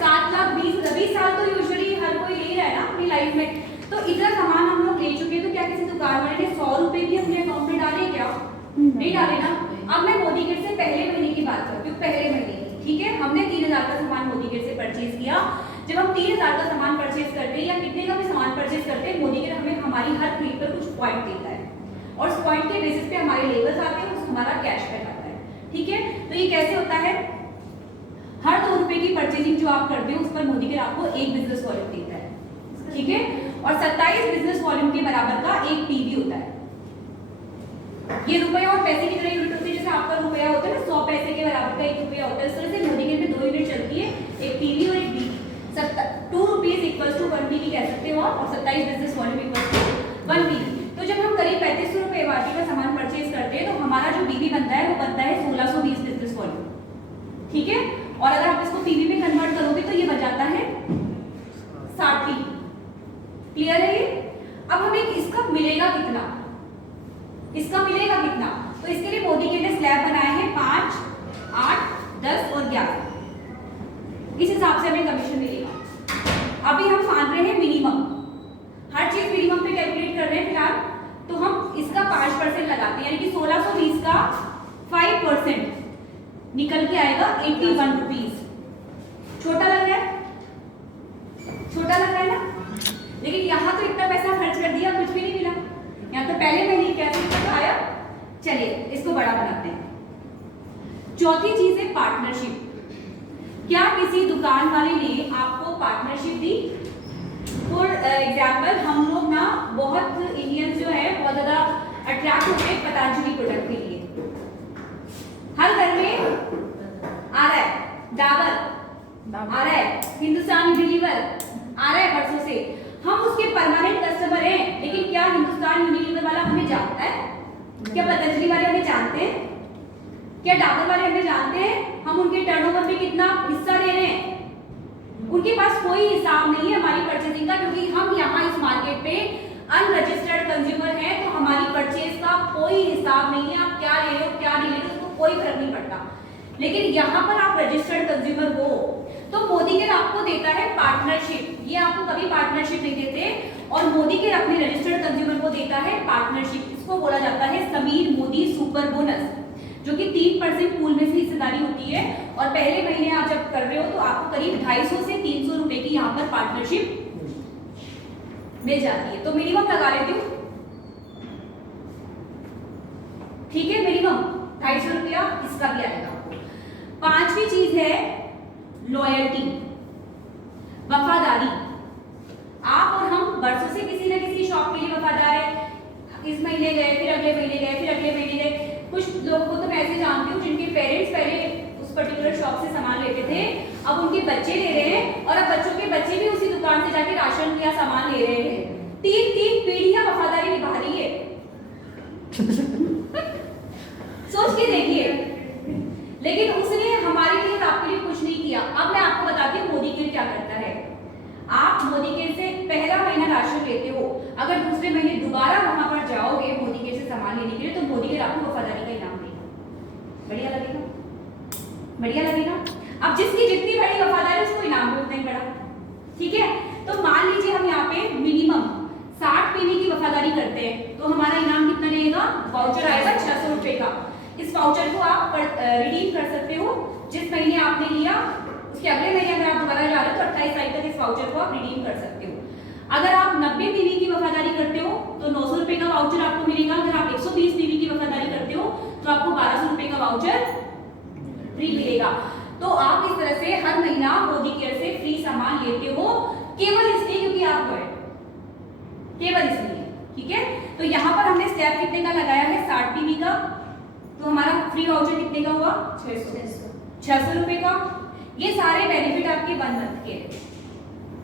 7,20,000। 20 साल तो यूजुअली हर कोई ले रहा है ना अपनी लाइफ में। तो इतना सामान हम लोग ले चुके हैं, तो क्या किसी दुकान वाले ने 100 रुपए भी अपने अकाउंट में डाले क्या? नहीं डाले ना। अब मैं मोदी किट से पहले महीने की बात करती हूँ, पहले महीने की, ठीक है। हमने 3000 का सामान मोदी किट से परचेज किया। जब हम 3000 का सामान परचेज करते हैं या कितने का भी सामान परचेज करते हैं, मोदी किट हमें हमारी हर खरीद पर कुछ पॉइंट देता है, और उस पॉइंट के बेसिस पे हमारे लेवल्स आते हैं, उस हमारा कैशबैक आता है, ठीक है। तो ये कैसे होता है? हर 2 रुपए की परचेजिंग जो आप करते हो, उस पर मोदी केयर आपको 1 बिजनेस वॉल्यूम देता है, ठीक है। और 27 बिजनेस वॉल्यूम के बराबर का एक पीवी होता है। ये रुपया और पैसे की तरह यूनिट होती है, जैसे आपका रुपया होता है ना, 100 पैसे के बराबर का 1 रुपया होता है। इस तरह से मोदी केयर में 2 यूनिट चलती है, एक पीवी और एक बीवी। 2 रुपीज इक्वल्स टू 1 पीवी कह सकते हो आप, और 27 business volume equals to 1 PV. तो जब हम करीब 3500 रुपए एमआरपी का सामान परचेज करते हैं, तो हमारा जो बीवी बनता है वो बनता है 1620 बिजनेस वॉल्यूम, ठीक है। और अगर आप इसको पीवी में कन्वर्ट करोगे तो ये बन जाता है 60 पीवी। क्लियर है ये? अब हमें इसका मिलेगा कितना? इसका मिलेगा कितना? तो इसके लिए मोदी केयर ने स्लैब बनाए हैं 5, 8, 10 और 11। इस हिसाब से हमें कमीशन मिलेगा। अभी हम मान रहे हैं मिनिमम, हर चीज मिनिमम पे कैलकुलेट कर रहे हैं फिलहाल, तो हम इसका 5% लगाते हैं, यानी कि 1620 का 5% निकल के आएगा 81 रुपीज। छोटा लग रहा है? छोटा लग रहा है ना? लेकिन यहाँ तो इतना पैसा खर्च कर दिया, कुछ भी नहीं मिला। यहाँ तो पहले महीने कैसे आया। चलिए इसको बड़ा बनाते हैं। चौथी चीज है पार्टनरशिप। क्या किसी दुकान वाले ने आपको पार्टनरशिप दी? फॉर एग्जाम्पल, हम लोग ना बहुत इंडियंस जो है बहुत ज्यादा अट्रैक्ट होते हैं पतंजलि प्रोडक्ट के लिए। हर घर में आ रहा है, डाबर आ रहा है, हिंदुस्तान यूनिलीवर आ रहा है परसों से। हम उसके परमानेंट कस्टमर हैं, लेकिन क्या हिंदुस्तान यूनिलीवर वाला हमें जानता है? क्या पतंजलि वाले हमें जानते हैं? क्या डाबर वाले हमें जानते हैं? हम उनके टर्नओवर में कितना हिस्सा ले रहे हैं? उनके पास कोई हिसाब नहीं है हमारी परचेजिंग का, क्योंकि हम यहाँ इस मार्केट पे अनरजिस्टर्ड कंज्यूमर हैं, तो हमारी परचेज का कोई हिसाब नहीं है। आप क्या ले रहे हो क्या नहीं ले रहे हो, उसको कोई फर्क नहीं पड़ता। लेकिन यहाँ पर आप रजिस्टर्ड कंज्यूमर हो, तो मोदी केयर आपको देता है पार्टनरशिप। ये आपको कभी पार्टनरशिप नहीं देते, और मोदी केयर अपने रजिस्टर्ड कंज्यूमर को देता है पार्टनरशिप। इसको बोला जाता है समीर मोदी सुपर बोनस, जो कि 3% पूल में से हिस्सेदारी होती है। और पहले महीने आप जब कर रहे हो तो आपको करीब 250 से 300 रुपए की यहाँ पर पार्टनरशिप मिल जाती है। तो मिनिमम लगा लेती हूँ, ठीक है, मिनिमम 250 रुपया इसका भी आएगा आपको। पांचवी चीज है लॉयल्टी, वफादारी। आप और हम वर्षों से किसी न किसी शॉप के लिए वफादार है। इस महीने गए, फिर अगले महीने गए, फिर अगले महीने गए। कुछ लोगों को तो मैं ऐसे जानती हूँ जिनके पेरेंट्स पहले उस पर्टिकुलर शॉप से सामान लेते थे, अब उनके बच्चे ले रहे हैं और अब बच्चों के बच्चे भी उसी दुकान से जाके राशन या सामान ले रहे हैं। तीन पीढ़ियां वफादारी निभा रही है। सोच के देखिए। लेकिन उसने हमारे लिए और आपके लिए कुछ नहीं किया। अब मैं आपको बताती हूँ मोदी केयर क्या करता है। आप मोदी केयर से पहला महीना राशन लेते हो, अगर दूसरे महीने दोबारा वहां पर जाओगे मोदी केयर से सामान लेने के लिए, तो मोदी केयर आपको वफादारी का इनाम देगा। बढ़िया लगेगा, बढ़िया लगेगा। अब जिसकी जितनी बड़ी वफादारी उसको इनाम भी उतना ही बड़ा, ठीक है। तो मान लीजिए हम यहाँ पे मिनिमम 60 पीवी की वफादारी करते हैं, तो हमारा इनाम कितना रहेगा? वाउचर आएगा 600 रुपए का। इस वाउचर को आप रिडीम कर सकते हो। जिस महीने आपने लिया उसके अगले महीने अगर आप दोबारा जा रहे हो तो 28 तारीख तक इस वाउचर को आप रिडीम कर सकते हो। अगर आप 90 पीवी की वफादारी करते हो तो 900 रुपए का वाउचर आपको मिलेगा। अगर आप 120 पीवी की वफादारी करते हो तो आपको 1200 रुपए का वाउचर फ्री मिलेगा। तो आप इस तरह से हर महीना मोदी केयर से फ्री सामान लेते हो, केवल इसलिए क्योंकि आप गए, केवल इसलिए, ठीक है। तो यहाँ पर हमने स्टेप कितने का लगाया है? 60 पीवी का। तो हमारा फ्री वाउचर कितने का हुआ? 600 रुपए का। ये सारे बेनिफिट आपके 1 मंथ के,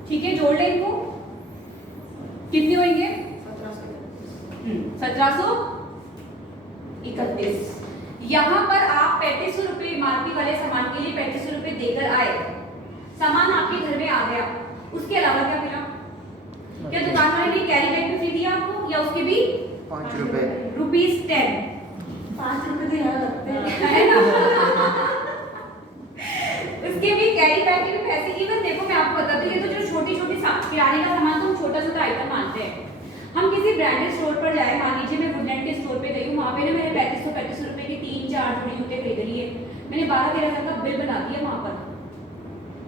ठीक है। जोड़ लें इनको, कितने होंगे? 1731। यहाँ पर आप 3500 रुपए एमआरपी वाले सामान के लिए 3500 रुपए देकर आए, सामान आपके घर में आ गया, उसके अलावा क्या मिला? क्या दुकान वाले ने कैरी बैग में फ्री दिया आपको, या उसके भी 5 रुपए, ₹10? 5 रुपए तो यहाँ लगते हैं, है ना? उसके भी कैरी बैग के भी पैसे। इवन देखो मैं आपको बताती हूँ, ये तो जो छोटी छोटी किराने का सामान तो हम छोटा छोटा आइटम मानते हैं। हम किसी ब्रांडेड स्टोर पर जाए, मान लीजिए मैं वुडलैंड के स्टोर पे गई हूँ, वहाँ पे ना मैंने 3500 रुपए के 3-4 जोड़ी जूते खरीद लिए, मैंने 12-13 हज़ार का बिल बना दिया वहाँ पर,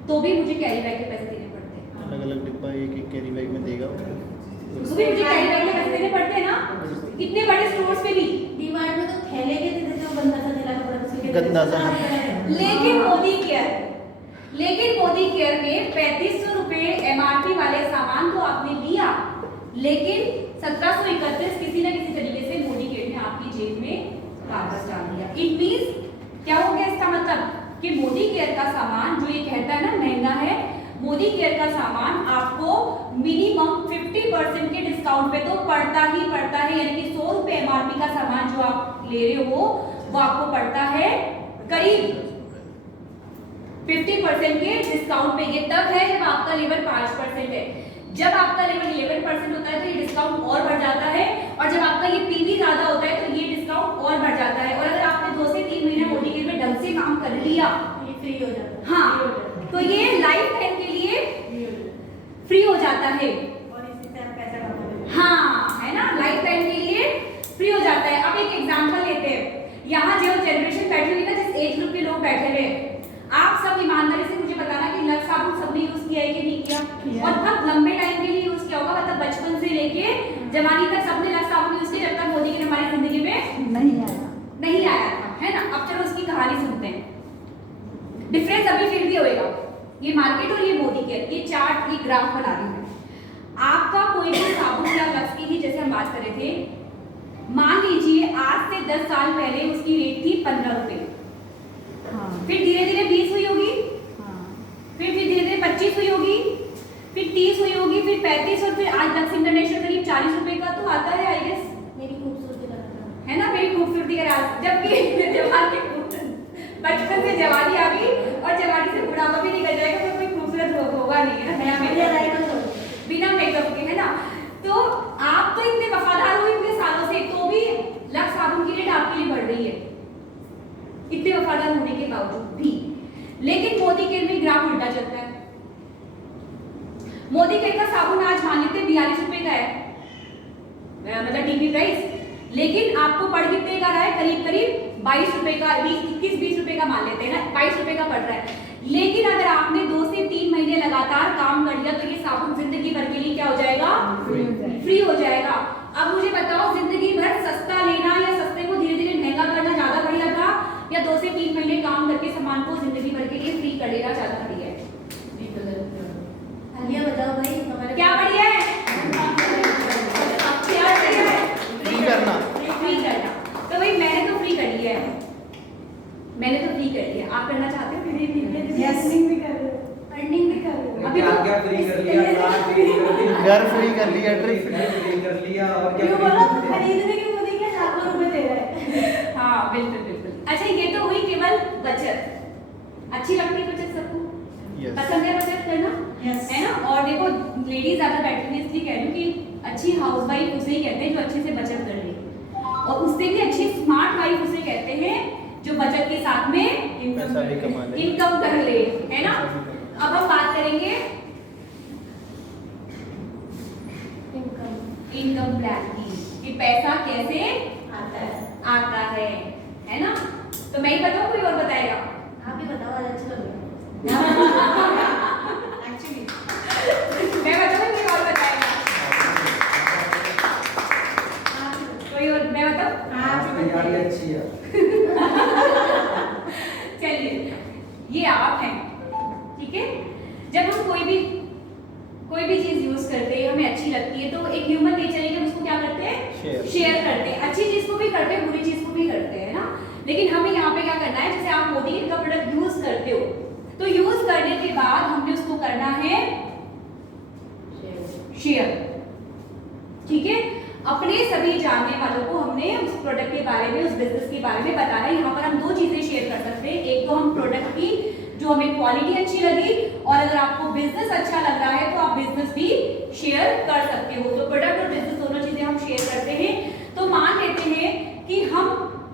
तो भी मुझे कैरी बैग के पैसे देने पड़ते हैं। अलग अलग डिब्बा एक कैरी बैग में देगा, तो भी मुझे कैरी बैग के पैसे देने पड़ते हैं ना, इतने बड़े स्टोर्स पे भी। डीमार्ट में तो थैले के देते थे, गंदा सा थैला कपड़ा उसके गंदा सा। लेकिन मोदी केयर में 3500 रुपए एमआरपी वाले सामान तो आपने लिया, लेकिन 1731 किसी न किसी तरीके से मोदी केयर ने आपकी जेब में वापस डाल दिया। इट मींस क्या हो गया इसका मतलब कि मोदी केयर का सामान जो ये कहता है ना महंगा है, मोदी केयर का सामान आपको मिनिमम 50% के डिस्काउंट पे तो पड़ता ही पड़ता है। यानी कि 100 रुपए एमआरपी का सामान जो आप ले रहे हो वो आपको पड़ता है करीब 50% के डिस्काउंट पे। ये तब है जब आपका लेवल 5% है। जब आपका लेवल 11% होता है तो ये डिस्काउंट और बढ़ जाता है, और जब आपका ये पीवी ज्यादा होता है तो ये डिस्काउंट और बढ़ जाता है। और अगर आपने 2 से 3 महीने मोदी केयर में ढंग से काम कर लिया, ये फ्री हो जाता है। हाँ, तो ये लाइफ टाइम के लिए फ्री हो जाता है। और इससे आप पैसा कमाते हैं। हाँ, है ना, लाइफ टाइम के लिए फ्री हो जाता है। अब एक एग्जांपल लेते हैं। यहाँ जो जनरेशन बैठी हुई ना, जिस एज ग्रुप के लोग बैठे हुए, आप सब ईमानदारी से मुझे बताना कि लक्स साबुन सबने यूज किया है कि नहीं किया? और बहुत लंबे टाइम के लिए यूज किया होगा, मतलब बचपन से लेके जवानी तक सबने लक्स साबुन यूज किया, जब तक मोदी केयर हमारी जिंदगी में नहीं आया था, है ना। अब चलो उसकी कहानी सुनते हैं। डिफरेंस अभी फिर भी होएगा। ये मार्केट और ये मोदी केयर, ये चार्ट, ये ग्राफ बना रही हूँ। आपका कोई भी साबुन या लक्स की ही जैसे हम बात कर रहे थे, मान लीजिए आज से 10 साल पहले उसकी रेट थी 15 रुपए, फिर धीरे धीरे 20 हुई होगी, फिर धीरे धीरे 25 हुई होगी, फिर 30 हुई होगी, फिर 35, और फिर आज लक्स इंटरनेशनल करीब 40 रुपए का तो आता है आई गेस। मेरी खूबसूरती का राज है ना, मेरी खूबसूरती का राज। जबकि जवानी बचपन से जवानी आ गई और जवानी से बुढ़ापा भी निकल जाएगा, तो कोई खूबसूरत होगा नहीं, है ना, नया मेकअप, बिना मेकअप के, है ना। तो आप तो इतने वफादार हो इतने सालों से, तो भी लक्स साबुन की रेट आपके लिए बढ़ रही है, इतने वफादार होने के बावजूद भी। लेकिन मोदी केयर में ग्राफ उल्टा चलता है। मोदी केयर का साबुन आज मान लेते हैं 42 रुपए का है, मतलब डीपी प्राइस, लेकिन आपको पड़ कितने का रहा है? करीब करीब 22 रुपए का, 21-20 रुपए का मान लेते हैं ना, 22 रुपए का पड़ रहा है। लेकिन अगर आपने 2 से 3 महीने लगातार काम कर लिया तो ये साबुन जिंदगी भर के लिए क्या हो जाएगा? हैं। आप करना चाहते हो? अर्निंग भी कर रहे हो। अर्निंग भी कर रहे हो। अभी क्या तो क्या फ्री कर लिया, कार फ्री कर ली, घर फ्री कर लिया, ट्रिप फ्री कर लिया, और क्या क्यों फ्री बोला? करते हैं? खरीदने की बोली क्या लाखों रुपए दे रहा है। हाँ बिल्कुल बिल्कुल। अच्छा ये तो हुई केवल बचत। अच्छी लगती है बचत सबको? Yes. पसंद है बचत करना? Yes. है ना? और देखो लेडीज ज्यादा बैठी हुई इसलिए कह रही हूँ कि अच्छी हाउसवाइफ उसे ही कहते हैं जो अच्छे से बचत कर ले, और उससे भी अच्छी स्मार्ट वाइफ उसे कहते हैं जो बचत के साथ में पैसा भी कमा ले। इनकम कर ले, है ना? अब हम बात करेंगे इनकम प्लान की कि पैसा कैसे आता है ना? तो मैं ही बताऊँ, कोई और बताएगा? आप ही बताओ, आज अच्छा लग रहा एक्चुअली मैं बताऊँ, कोई और बताएगा? कोई और? मैं बताऊँ? आपकी तैयारी अच्छी है। चलिए, ये आप हैं, ठीक है? जब हम कोई भी चीज यूज करते हैं, हमें अच्छी लगती है, तो एक ह्यूमन नेचर है कि हम उसको क्या करते हैं? शेयर करते हैं। अच्छी चीज को भी करते हैं, बुरी चीज को भी करते हैं ना। लेकिन हमें यहाँ पे क्या करना है, जैसे आप मोदी का प्रोडक्ट यूज करते हो, तो यूज करने के बाद हमने उसको करना है शेयर, ठीक है? अपने सभी जानने वालों को हमने उस प्रोडक्ट के बारे में, उस बिजनेस के बारे में बताना है। यहाँ पर हम दो चीजें शेयर कर सकते हैं। एक तो हम प्रोडक्ट की जो हमें क्वालिटी अच्छी लगी, और अगर आपको बिजनेस अच्छा लग रहा है तो आप बिजनेस भी शेयर कर सकते हो। तो प्रोडक्ट और बिजनेस दोनों चीजें हम शेयर करते हैं। तो मान लेते हैं कि हम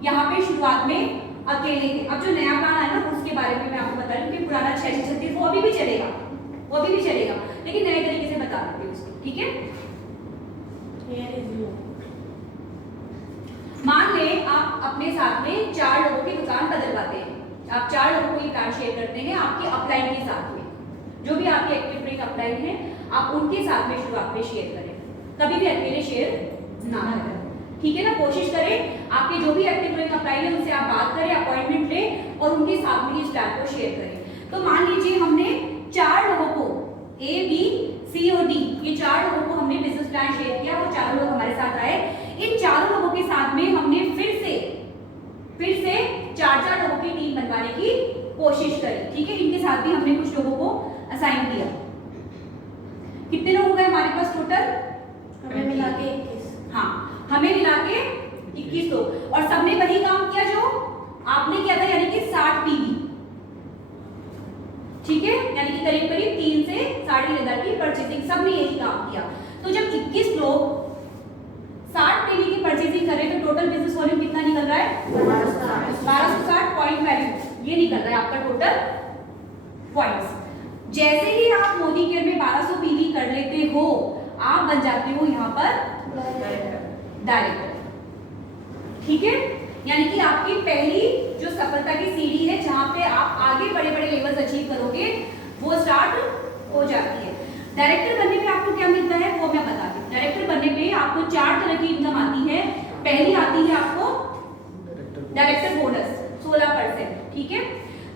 यहाँ पे शुरुआत में अकेले थे। अब जो नया प्लान है ना, उसके बारे में मैं आपको बता रही हूँ कि पुराना 6636 वो अभी भी चलेगा, लेकिन नए तरीके से बता देती हूँ उसको, ठीक है? मान ले आप अपने साथ में 4 लोगों की दुकान बदलवाते हैं। आप 4 लोगों को ये प्लान शेयर करते हैं आपके अपलाइन के साथ में। जो भी आपके एक्टिव ब्रेक अपलाइन है, आप उनके साथ में शुरुआत में शेयर करें। कभी भी अकेले शेयर ना करें, ठीक है ना? कोशिश करें आपके जो भी एक्टिव ब्रेक अपलाइन है उनसे आप बात करें, अपॉइंटमेंट लें और उनके साथ में इस प्लान को शेयर करें। तो मान लीजिए हमने 4 लोगों को A, B, C और D, ये 4 लोगों को हमने बिजनेस प्लान शेयर किया। वो 4 लोग हमारे साथ आए। इन 4 लोगों के साथ में हमने फिर से 4 लोगों की टीम बनवाने की कोशिश करी, ठीक है? इनके साथ भी हमने कुछ लोगों को असाइन किया। कितने लोग हो गए हमारे पास टोटल? हमें मिला के 21। हाँ, हमें मिला के 21 लोग, और सबने वही काम किया जो आपने किया था, यानी कि 60 पीवी, ठीक है? यानी कि करीब 3 से 3.5 की परचेसिंग, सबने यही काम किया। तो जब 21 लोग 60 पीवी की परचेसिंग कर रहे हैं, तो टोटल बिजनेस वॉल्यूम कितना निकल रहा है? 1260 पॉइंट वैल्यू, ये निकल रहा है आपका टोटल पॉइंट्स। जैसे ही आप मोदी केयर में 1200 पीवी कर लेते हो, आप बन जाते हो यहाँ पर डायरेक्टर, ठीक है? यानी कि आपकी पहली जो सफलता की सीढ़ी है, जहां पे आप आगे बड़े बड़े लेवल्स अचीव करोगे, वो स्टार्ट हो जाती है। डायरेक्टर बनने पे आपको क्या मिलता है वो मैं बता दूं। डायरेक्टर बनने पे आपको 4 तरह की इनकम आती है। पहली आती है आपको डायरेक्टर बोनस 16%, ठीक है?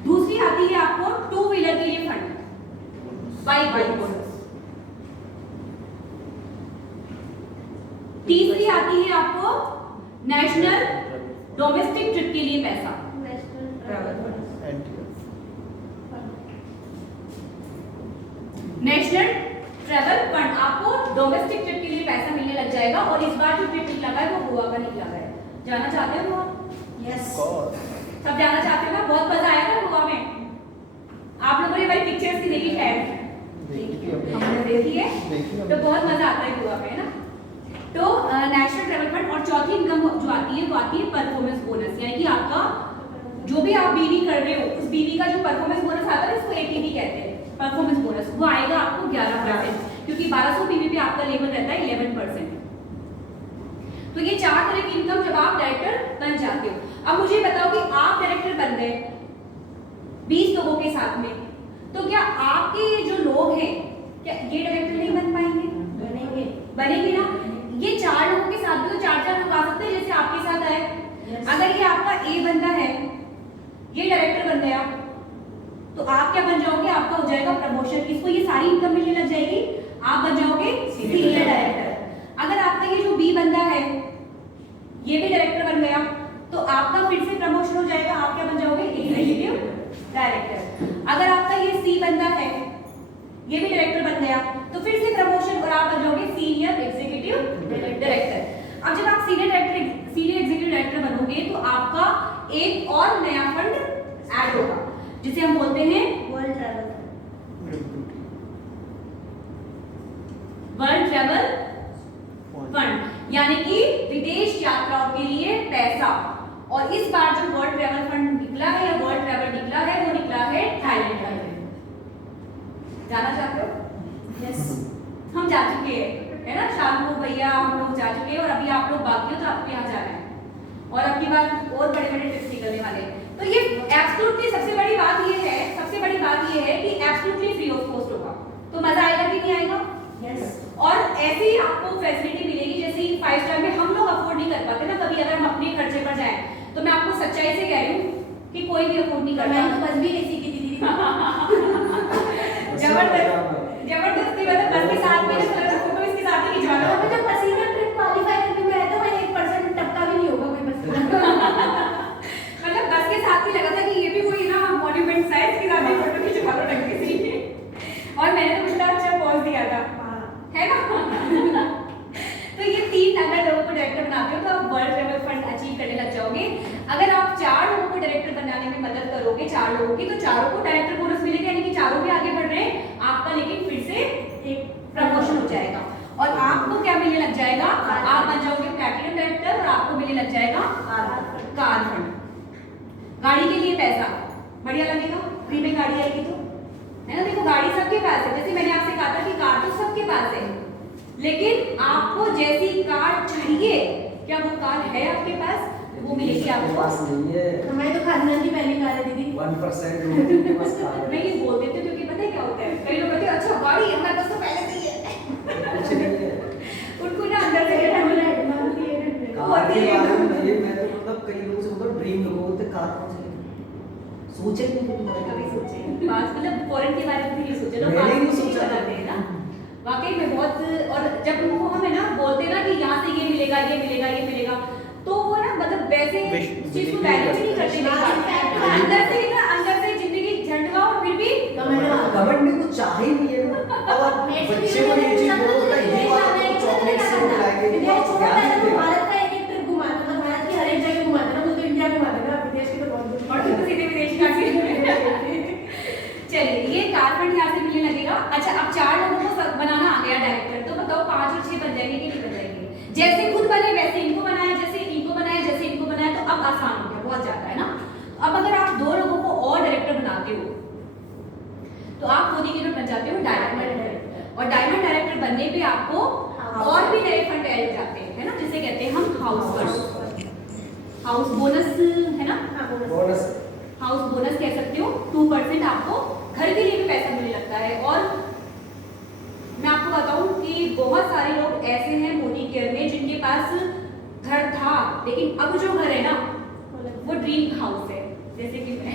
दूसरी आती है आपको 2 व्हीलर के लिए फंड, बाइक बोनस। तीसरी आती है आपको नेशनल डोमेस्टिक ट्रिप के लिए पैसा, नेशनल ट्रैवल फंड। आपको डोमेस्टिक ट्रिप के लिए पैसा मिलने लग जाएगा। और इस बार जो ट्रिप निकला है वो गोवा का निकला है। जाना चाहते हो गोवा? यस, सब जाना चाहते हो ना? बहुत मजा आया था गोवा में। आप लोगों ने हमारी पिक्चर्स की देखी शायद? हमने देखी है, तो बहुत मजा आता है गोवा में, है ना? तो नेशनल ट्रैवल फंड। और चौथी इनकम जो आती है वो आती है परफॉर्मेंस बोनस, यानी कि आपका जो भी आप बीवी कर रहे हो, उस बीवी का जो परफॉर्मेंस बोनस आता है उसको ATP कहते हैं, परफॉर्मेंस बोनस। वो आएगा आपको 11%, क्योंकि 1200 पीवी पे आपका लेवल रहता है 11%। तो ये 4 तरह की इनकम जब आप डायरेक्टर बन जाते हो। अब मुझे बताओ कि आप डायरेक्टर बन गए 20 लोगों के साथ में, तो क्या आपके ये जो लोग हैं, क्या ये डायरेक्टर नहीं बन पाएंगे? बनेंगे ना? ये 4 लोगों के साथ भी तो 4 लोग आ सकते हैं, जैसे आपके साथ आए। अगर ये आपका A बंदा है, ये डायरेक्टर बन गया, तो आप क्या बन जाओगे? आपका हो जाएगा प्रमोशन, इसको ये सारी इनकम मिलने लग जाएगी, आप बन जाओगे सीनियर डायरेक्टर। अगर आपका ये जो B बंदा है, ये भी डायरेक्टर बन गया, तो आपका फिर से प्रमोशन हो जाएगा, आप क्या बन जाओगे? एग्जीक्यूटिव जिसे हम बोलते हैं world travel world travel fund, यानी कि विदेश यात्राओं के लिए पैसा। और इस बार जो वर्ल्ड ट्रैवल फंड निकला है या वर्ल्ड ट्रैवल निकला है वो निकला है थाईलैंड का। जाना चाहते हो? यस हम जा चुके हैं, है ना, शालू भैया हम लोग जा चुके हैं और अभी आप लोग बाकी हो तो आपको यहाँ जाना है और अपनी बार और बड़े बड़े ट्रिप्स निकलने वाले हैं। तो ये एब्सोल्युटली सबसे बड़ी बात ये है कि एब्सोल्युटली फ्री ऑफ कॉस्ट होगा। तो मजा आएगा कि नहीं आएगा? यस और ऐसी ही आपको फैसिलिटी मिलेगी जैसे 5 स्टार में हम लोग अफोर्ड नहीं कर पाते ना कभी, अगर हम अपने खर्चे पर जाएं तो मैं आपको सच्चाई से कह रही हूँ कि कोई भी अफोर्ड नहीं करता। मैं तो बस भी नहीं सीखी थी जबरदस्ती मतलब बस के साथ में फोटो इसके साथ ही खिंचवाना। और जब पसीना ट्रिप क्वालीफाई करने में आया तो मैं 1% टपका भी नहीं होगा कोई पसीना मतलब बस के साथ ही लगा था कि ये भी कोई ना मॉन्यूमेंट साइज के साथ फोटो खिंचवा लो ढंग से। और मैंने तो कितना अच्छा पॉज दिया था, है ना। तो ये 3 अगर लोगों को डायरेक्टर बनाते हो तो आप वर्ल्ड ट्रैवल फंड अचीव करने लग जाओगे। अगर आप 4 लोगों को डायरेक्टर बनाने में मदद करोगे, 4 लोगों की, तो चारों को डायरेक्टर बोनस मिलेगा, यानी कि चारों भी आगे बढ़ रहे हैं आपका, लेकिन फिर से एक प्रमोशन हो जाएगा। और आपको क्या मिलने लग जाएगा? आप बन जाओगे प्लैटिनम डायरेक्टर और आपको मिलने लग जाएगा कार फंड। गाड़ी के लिए पैसा बढ़िया लगेगा, फ्री में गाड़ी आएगी तो, है ना। देखो गाड़ी सबके पास है, जैसे मैंने आपसे कहा था कि कार तो सबके पास है, लेकिन आपको जैसी कार चाहिए, क्या वो कार है आपके पास? वो मिलेगी आपको। पास नहीं है। हमारे तो खानदान की पहली कार है दीदी। 1% लोगों के पास कार है। मैं ये बोल देती हूँ क्योंकि पता है क्या होता है, कई लोग कहते हैं अच्छा गाड़ी है हमारे पास तो पहले से ही है। कुछ नहीं है। उनको ना अंदर से कार के बारे में ये मैं तो मतलब कई लोगों से मतलब ड्रीम लोगों होते कार कौन से सोचे ही नहीं कभी सोचे बात, मतलब फॉरेन के बारे में नहीं सोचे, लोग मैंने बात नहीं कुछ सोचा बताते हैं ना वाकई में बहुत। और जब उनको हम है ना बोलते ना कि यहाँ से ये मिलेगा ये मिलेगा ये मिलेगा, तो वो ना मतलब वैसे चीज को वैल्यू भी नहीं करते। अंदर से जिंदगी झंडवा और फिर भी कमेंट में कुछ चाह ही नहीं है। और बच्चे को ये चीज बोलता है ये वाला चॉकलेट से खिलाएंगे भारत का एक ट्रिप घुमाता था, भारत की हर एक जगह घुमाता था, मुझे इंडिया घुमाता था, विदेश की तो बहुत और फिर तो सीधे विदेश का चलिए ये कार फंड यहाँ से मिलने लगेगा। अच्छा अब 4 लोगों को बनाना आ गया डायरेक्टर, तो बताओ 5 और 6 बन जाएंगे कि नहीं बन जाएंगे? जैसे खुद बने वैसे इनको बनाया, जैसे इनको बनाया जैसे इनको बनाया, तो अब आसान हो गया, बहुत ज्यादा है ना। अब अगर आप 2 लोगों को और डायरेक्टर बनाते हो तो आप खुद ही बन जाते हो डायमंड डायरेक्टर, और डायमंड डायरेक्टर बनने पे आपको और भी नए फंड ऐड हो जाते हैं, है ना, जिसे कहते हैं हम हाउस फंड, हाउस बोनस, है ना, बोनस हाउस बोनस कह सकते हो। 2% आपको घर के लिए भी पैसा मिलने लगता है। और मैं आपको बताऊं कि बहुत सारे लोग ऐसे हैं मोदी केयर में जिनके पास घर था, लेकिन अब जो घर है ना वो ड्रीम हाउस है, जैसे कि मैं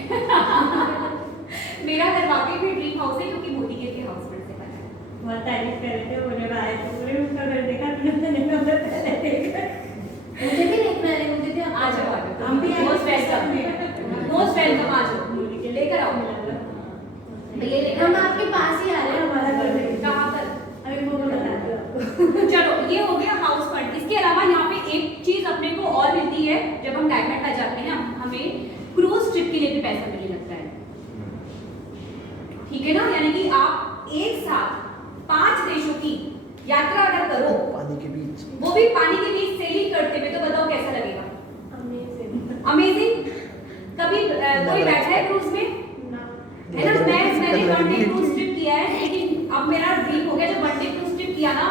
मेरा घर वाकई में ड्रीम हाउस है क्योंकि मोदी केयर के हाउस फंड से बना है। बहुत तारीफ कर रहे थे, बोले भाई तो पूरे उसका घर देखा कि हमने पहले देखा। मुझे भी देखना है, मुझे तो आ जाओ हम भी मोस्ट वेलकम आ जाओ, लेकर आओ। ये लेकर हम आपके पास ही आ रहे हैं, हमारा घर में कहाँ पर? अभी वो मैं बताती हूँ आपको। चलो ये हो गया हाउस फंड। इसके अलावा यहाँ पे एक चीज अपने को और मिलती है, जब हम डायमंड में जाते हैं हमें क्रूज ट्रिप के लिए भी पैसा मिलने लगता है, ठीक है ना। यानी कि आप एक साथ 5 देशों की यात्रा अगर करो, पानी के बीच, वो भी पानी के बीच सेलिंग करते हुए, तो बताओ कैसा लगेगा? अमेजिंग। कभी कोई बैठा है क्रूज में, है ना। मैंने 1 डे क्रूज ट्रिप किया है, लेकिन अब मेरा ड्रीम हो गया जब 1 डे क्रूज ट्रिप किया ना,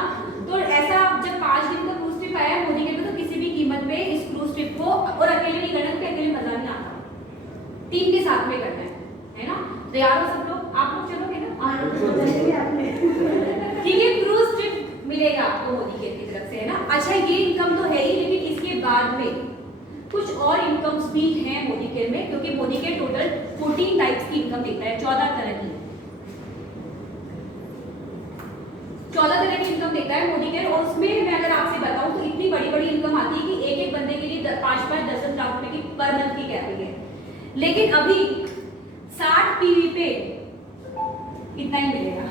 तो ऐसा जब 5 दिन का क्रूज ट्रिप आया मोदी के, तो किसी भी कीमत पे इस क्रूज ट्रिप को, और अकेले नहीं करना क्योंकि अकेले मजा नहीं आता, टीम के साथ में करना है ना। तैयार हो सब लोग? आप लोग चलोगे ना? ठीक है, क्रूज ट्रिप मिलेगा आपको मोदी केयर की तरफ से, है ना। अच्छा ये इनकम तो है ही, लेकिन इसके बाद में कुछ और इनकम्स भी हैं मोदी केयर में, क्योंकि मोदी केयर टोटल 14 टाइप्स की इनकम देता है, 14 तरह की 14 तरह की इनकम देता है मोदी केयर। और उसमें मैं अगर आपसे बताऊं तो इतनी बड़ी बड़ी इनकम आती है कि एक बंदे के लिए 5-5, 10 लाख रुपए की पर मंथ की कैपिंग है। लेकिन अभी 60 पीवी पे इतना ही मिलेगा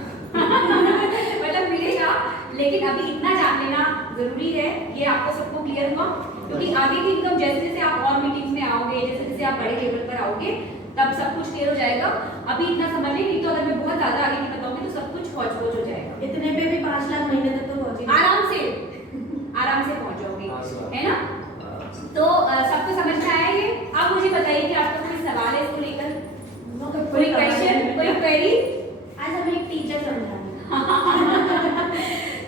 मतलब मिलेगा, लेकिन अभी इतना जान लेना जरूरी है, ये आपको सबको क्लियर हुआ। क्योंकि आगे की इनकम जैसे जैसे आप और मीटिंग्स में आओगे, जैसे जैसे आप बड़े लेवल पर आओगे, तब सब कुछ क्लियर हो जाएगा। अभी इतना समझ लें, नहीं तो अगर मैं बहुत ज्यादा आगे नहीं बताऊंगी तो सब कुछ हौच-पौच हो जाएगा। इतने पे भी 5 लाख महीने तक तो पहुंच ही आराम से पहुंच जाओगे, 5 लाख। है ना? तो सबको समझ में आया ये? आप मुझे बताइए कि आपका कोई सवाल है इसको लेकर, कोई क्वेश्चन, कोई क्वेरी? आज हमें एक टीचर समझा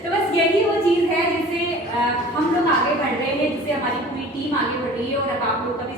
तो बस यही वो चीज है जिससे हम लोग आगे बढ़ रहे हैं, जिससे हमारी पूरी टीम आगे बढ़ रही है और अब आप लोग का भी